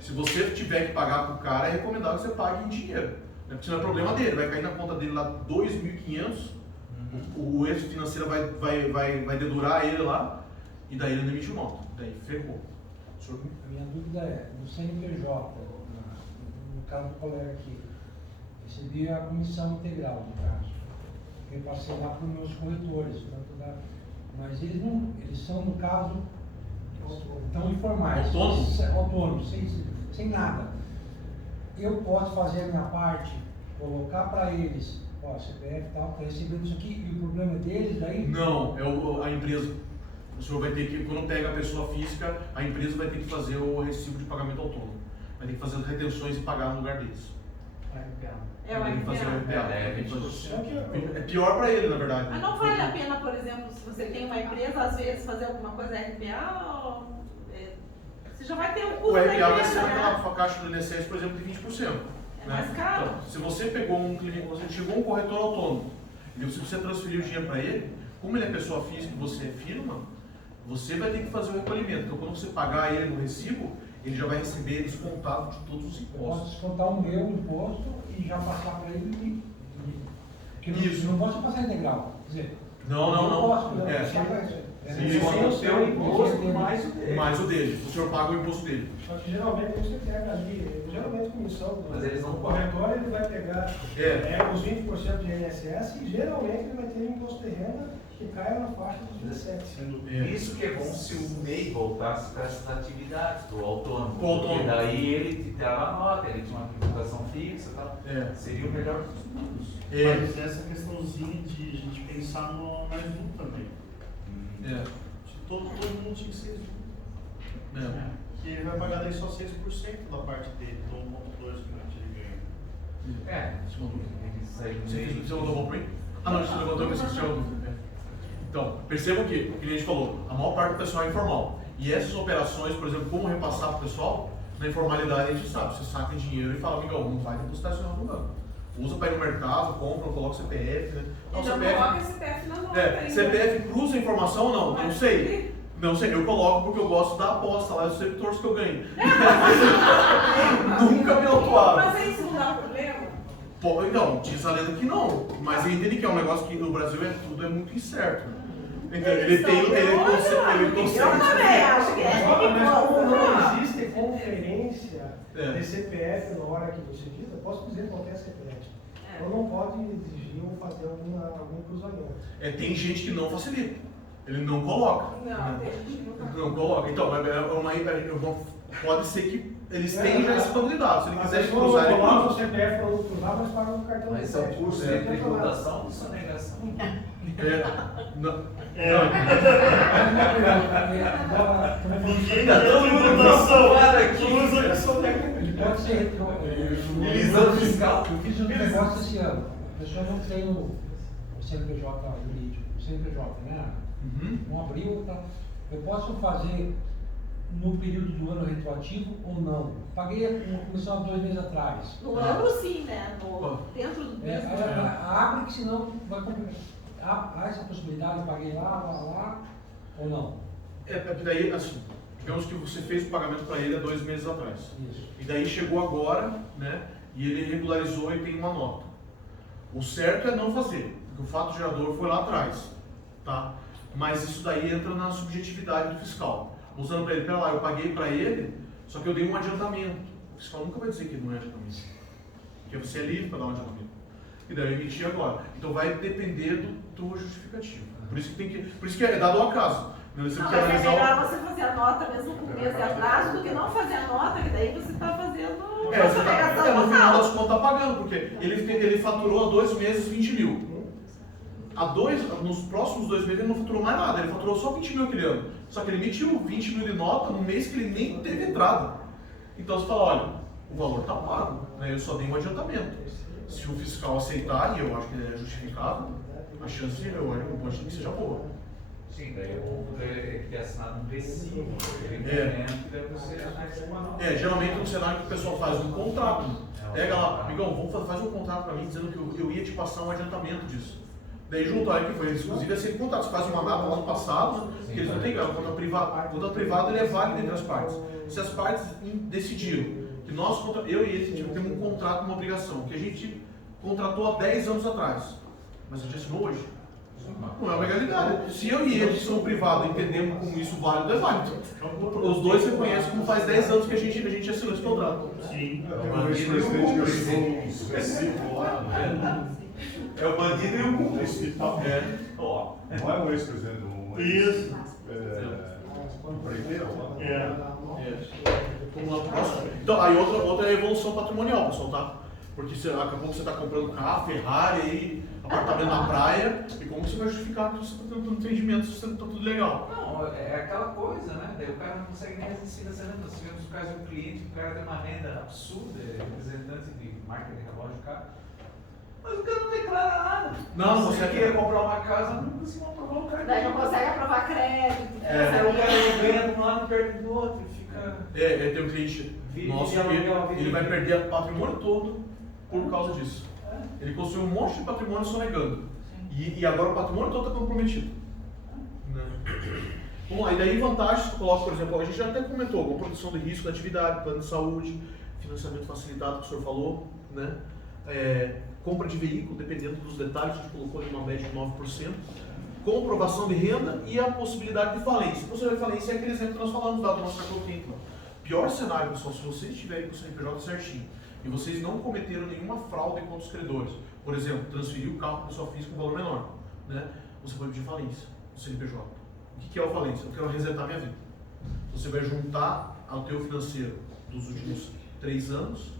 Se você tiver que pagar pro cara, é recomendável que você pague em dinheiro. Porque não é problema dele, vai cair na conta dele lá 2.500, o êxito financeiro vai dedurar ele lá, e daí ele não emite nota. Daí ferrou. A minha dúvida é, no CNPJ, no caso do colega aqui, recebi a comissão integral, no caso. Eu passei lá para os meus corretores, mas eles são, no caso, tão informais. Autônomos, sem nada. Eu posso fazer a minha parte, colocar para eles, CPF e tal, recebendo isso aqui, e o problema deles daí? Não, é a empresa. O senhor vai ter que, quando pega a pessoa física, a empresa vai ter que fazer o recibo de pagamento autônomo. Vai ter que fazer as retenções e pagar no lugar deles. É o RPA. É pior para ele, na verdade. Mas não vale a pena, por exemplo, se você tem uma empresa, às vezes fazer alguma coisa RPA, ou, você já vai ter um custo. O RPA vai empresa, ser né? aquela caixa do INSS, por exemplo, de 20%. É mais caro. Então, se você pegou um cliente, você chegou um corretor autônomo, e você precisa transferir o dinheiro para ele, como ele é pessoa física e você é firma, Você vai ter que fazer o recolhimento. Então, quando você pagar ele no recibo, ele já vai receber descontado de todos os Eu posso impostos. descontar o meu imposto e já passar para ele. Porque Isso. não posso passar integral. Quer dizer, Não. posso, não. É. Só para isso. Sim, Sem o seu imposto mais o dele. Mais o dele. O senhor paga o imposto dele. Só que geralmente você pega ali, geralmente a comissão Mas eles não do corretor, ele vai pegar os 20% de INSS e geralmente ele vai ter um imposto de renda que caia na faixa dos 17. Isso que é bom se o MEI voltasse para essas atividades do autônomo. Do autônomo. Porque daí ele te dava a nota, ele tinha uma tributação fixa e tal. Seria o melhor dos mundos. Mas essa questãozinha de a gente pensar no mais um também. Todo mundo tinha que ser junto. Que ele vai pagar daí só 6% da parte dele, do 1,2% que ele ganha. Ele saiu do MEI. Você levantou para mim? Ah, não, você levantou que você tinha. Então, percebam que, como a gente falou, a maior parte do pessoal é informal. E essas operações, por exemplo, como repassar para o pessoal, na informalidade a gente sabe. Você saca dinheiro e fala, amigão, não vai depositar isso no banco. Usa para ir no mercado, compra, coloca CPF, né? Não, coloca CPF na nota ainda. CPF cruza a informação ou não? Não sei. Não sei, eu coloco porque eu gosto da aposta lá, eu sempre torço que eu ganho. Nunca me autuaram. Mas isso não dá problema? Pô, então, diz a lenda que não, mas eu entendi que é um negócio que no Brasil tudo é muito incerto. Então, ele consegue. Eu também acho que é. Mas como não existe conferência de CPF na hora que você diz, eu posso dizer qualquer CPF. Então não pode exigir ou fazer algum cruzamento. Tem gente que não facilita, ele não coloca. Não, tem gente que não coloca. Então, pode ser que eles tenham já essa possibilidade. Se ele quiser cruzar, ele coloca o cruza. CPF para não cruzar, mas paga o cartão de Mas é o crédito. curso de tributação ou sonegação? Ninguém dá tributação. Ele pode ser Utilizando fiscal. Eu fiz um negócio esse ano. A pessoa não tem o CNPJ jurídico, o CNPJ, né? Não abriu, tá? Eu posso fazer no período do ano retroativo ou não? Paguei uma comissão há 2 meses atrás. No ano sim, né? Dentro do mesmo. Abre que senão vai complicar. Há essa possibilidade, paguei lá ou não? Daí, assim, digamos que você fez o pagamento para ele há 2 meses atrás. Isso. E daí chegou agora, né? E ele regularizou e tem uma nota. O certo é não fazer, porque o fato gerador foi lá atrás, tá? Mas isso daí entra na subjetividade do fiscal. Mostrando para ele, pera lá, eu paguei para ele, só que eu dei um adiantamento. O fiscal nunca vai dizer que não é adiantamento. Porque você é livre para dar um adiantamento. E daí eu emiti agora. Então vai depender do tua justificativa. Por isso que é dado ao acaso. Mas é melhor você fazer a nota mesmo com mês de atraso do que não fazer a nota, que daí você está fazendo uma sonegação no final das total. contas está pagando, porque ele faturou há 2 meses 20 mil. Nos próximos 2 meses ele não faturou mais nada, ele faturou só 20 mil aquele ano. Só que ele emitiu 20 mil de nota no mês que ele nem teve entrada. Então você fala, olha, o valor está pago, né? Eu só dei um adiantamento. Se o fiscal aceitar, e eu acho que é justificável, a chance pode que seja boa. Sim, daí o poder ter assinado um recibo, deve ser geralmente no cenário que o pessoal faz um contrato. Pega lá, amigão, faz um contrato para mim dizendo que eu ia te passar um adiantamento disso. Daí junto aí que foi, inclusive esse contrato, você faz uma mapa lá no passado, que eles não têm conta privada. O contrato privado ele é válido entre as partes. Se as partes decidiram que eu e ele temos um contrato, uma obrigação, que a gente contratou há 10 anos atrás, mas a gente assinou hoje. Não é uma legalidade. Se eu e ele, que somos privados, entendemos como isso válido, é válido. Os dois reconhecem como faz 10 anos que a gente assinou esse contrato. Sim. É o ex-presidente que assinou um recibo lá. É o bandido e o cúmplice. Não é o ex-presidente, Isso. empreiteiro? Então, aí outra é a evolução patrimonial, pessoal, tá? Porque acabou que você está comprando carro, Ferrari, aí, apartamento na praia, e como você vai justificar que você está tendo entendimento se está tudo legal? Não, é aquela coisa, né? Daí o cara não consegue nem exercer essa renda. Nós tivemos o caso de um cliente, o cara tem uma renda absurda, é representante de marca de relógio de carro, mas o cara não declara nada. Não você consegue. queira comprar uma casa, não consegue aprovar o cartão. Daí não consegue aprovar crédito. Aí o cara ganha de um lado e perde do outro, e fica... Tem um cliente nosso que ele vai perder o patrimônio todo por causa disso. Ele construiu um monte de patrimônio sonegando. E agora o patrimônio todo está comprometido. Né? Vamos lá, e daí vantagens que eu coloco, por exemplo, a gente já até comentou, com proteção de risco da atividade, plano de saúde, financiamento facilitado que o senhor falou, né? Compra de veículo, dependendo dos detalhes, a gente colocou ali uma média de 9%, comprovação de renda e a possibilidade de falência. A possibilidade de falência é aquele exemplo que nós falamos lá do nosso cartão quinto. Pior cenário, pessoal, se vocês estiverem com o CNPJ certinho e vocês não cometeram nenhuma fraude contra os credores, por exemplo, transferir o carro para a pessoa física com um valor menor, né? Você pode pedir falência do CNPJ. O que é a falência? Eu quero resetar minha vida. Você vai juntar ao teu financeiro dos últimos 3 anos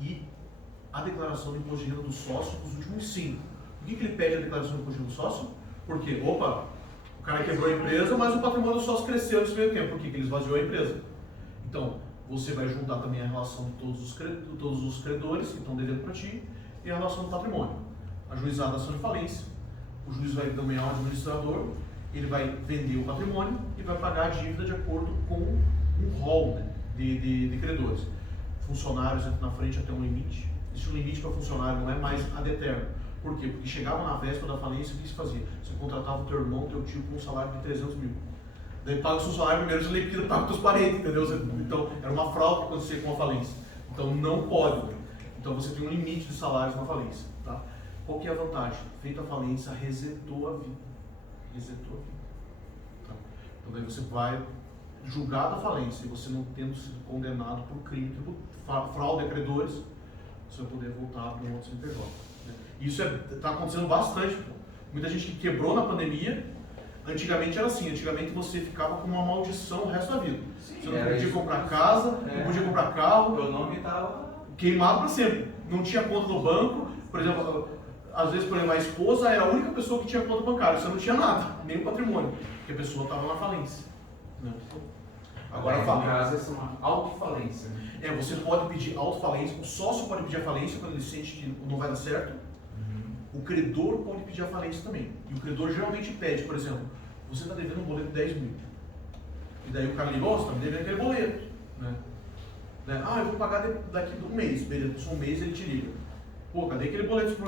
e a declaração de imposto de renda do sócio dos últimos 5. Por que ele pede a declaração de imposto de renda do sócio? Porque, opa, o cara quebrou a empresa, mas o patrimônio do sócio cresceu nesse meio tempo. Por quê? Porque ele esvaziou a empresa. Então, você vai juntar também a relação de todos os credores que estão devendo para ti e a relação do patrimônio. Ajuizada a ação de falência, o juiz vai nomear um administrador, ele vai vender o patrimônio e vai pagar a dívida de acordo com um rol, né, de credores. Funcionários entram na frente até um limite. Existe um limite para funcionário, não é mais ad eterno. Por quê? Porque chegava na véspera da falência, o que se fazia? Você contratava o teu irmão, teu tio com um salário de 300 mil. Daí paga o seu salário primeiro, você liquida, paga os teus parentes, entendeu? Então, era uma fraude que acontecia com a falência. Então, não pode. Né? Então, você tem um limite de salários na falência. Tá? Qual que é a vantagem? Feita a falência, resetou a vida. Resetou a vida. Tá? Então, daí você vai julgar da falência e você não tendo sido condenado por crime, por fraude a credores, você vai poder voltar para um outro CNPJ. Né? Isso está acontecendo bastante. Pô. Muita gente que quebrou na pandemia. Antigamente era assim, antigamente você ficava com uma maldição o resto da vida. Sim, você não podia comprar casa, não podia comprar carro. Meu nome estava queimado para sempre. Não tinha conta no banco. Por exemplo, às vezes, por exemplo, a esposa era a única pessoa que tinha conta bancária. Você não tinha nada, nem o patrimônio, porque a pessoa estava na falência. Né? Agora, no caso, essa é uma autofalência. Né? Você pode pedir autofalência, o sócio pode pedir a falência quando ele sente que não vai dar certo. O credor pode pedir a falência também. E o credor geralmente pede, por exemplo, você está devendo um boleto de 10 mil. E daí o cara liga, você está me devendo aquele boleto. Né? Eu vou pagar daqui a um mês. Beleza, passou um mês ele te liga. Pô, cadê aquele boleto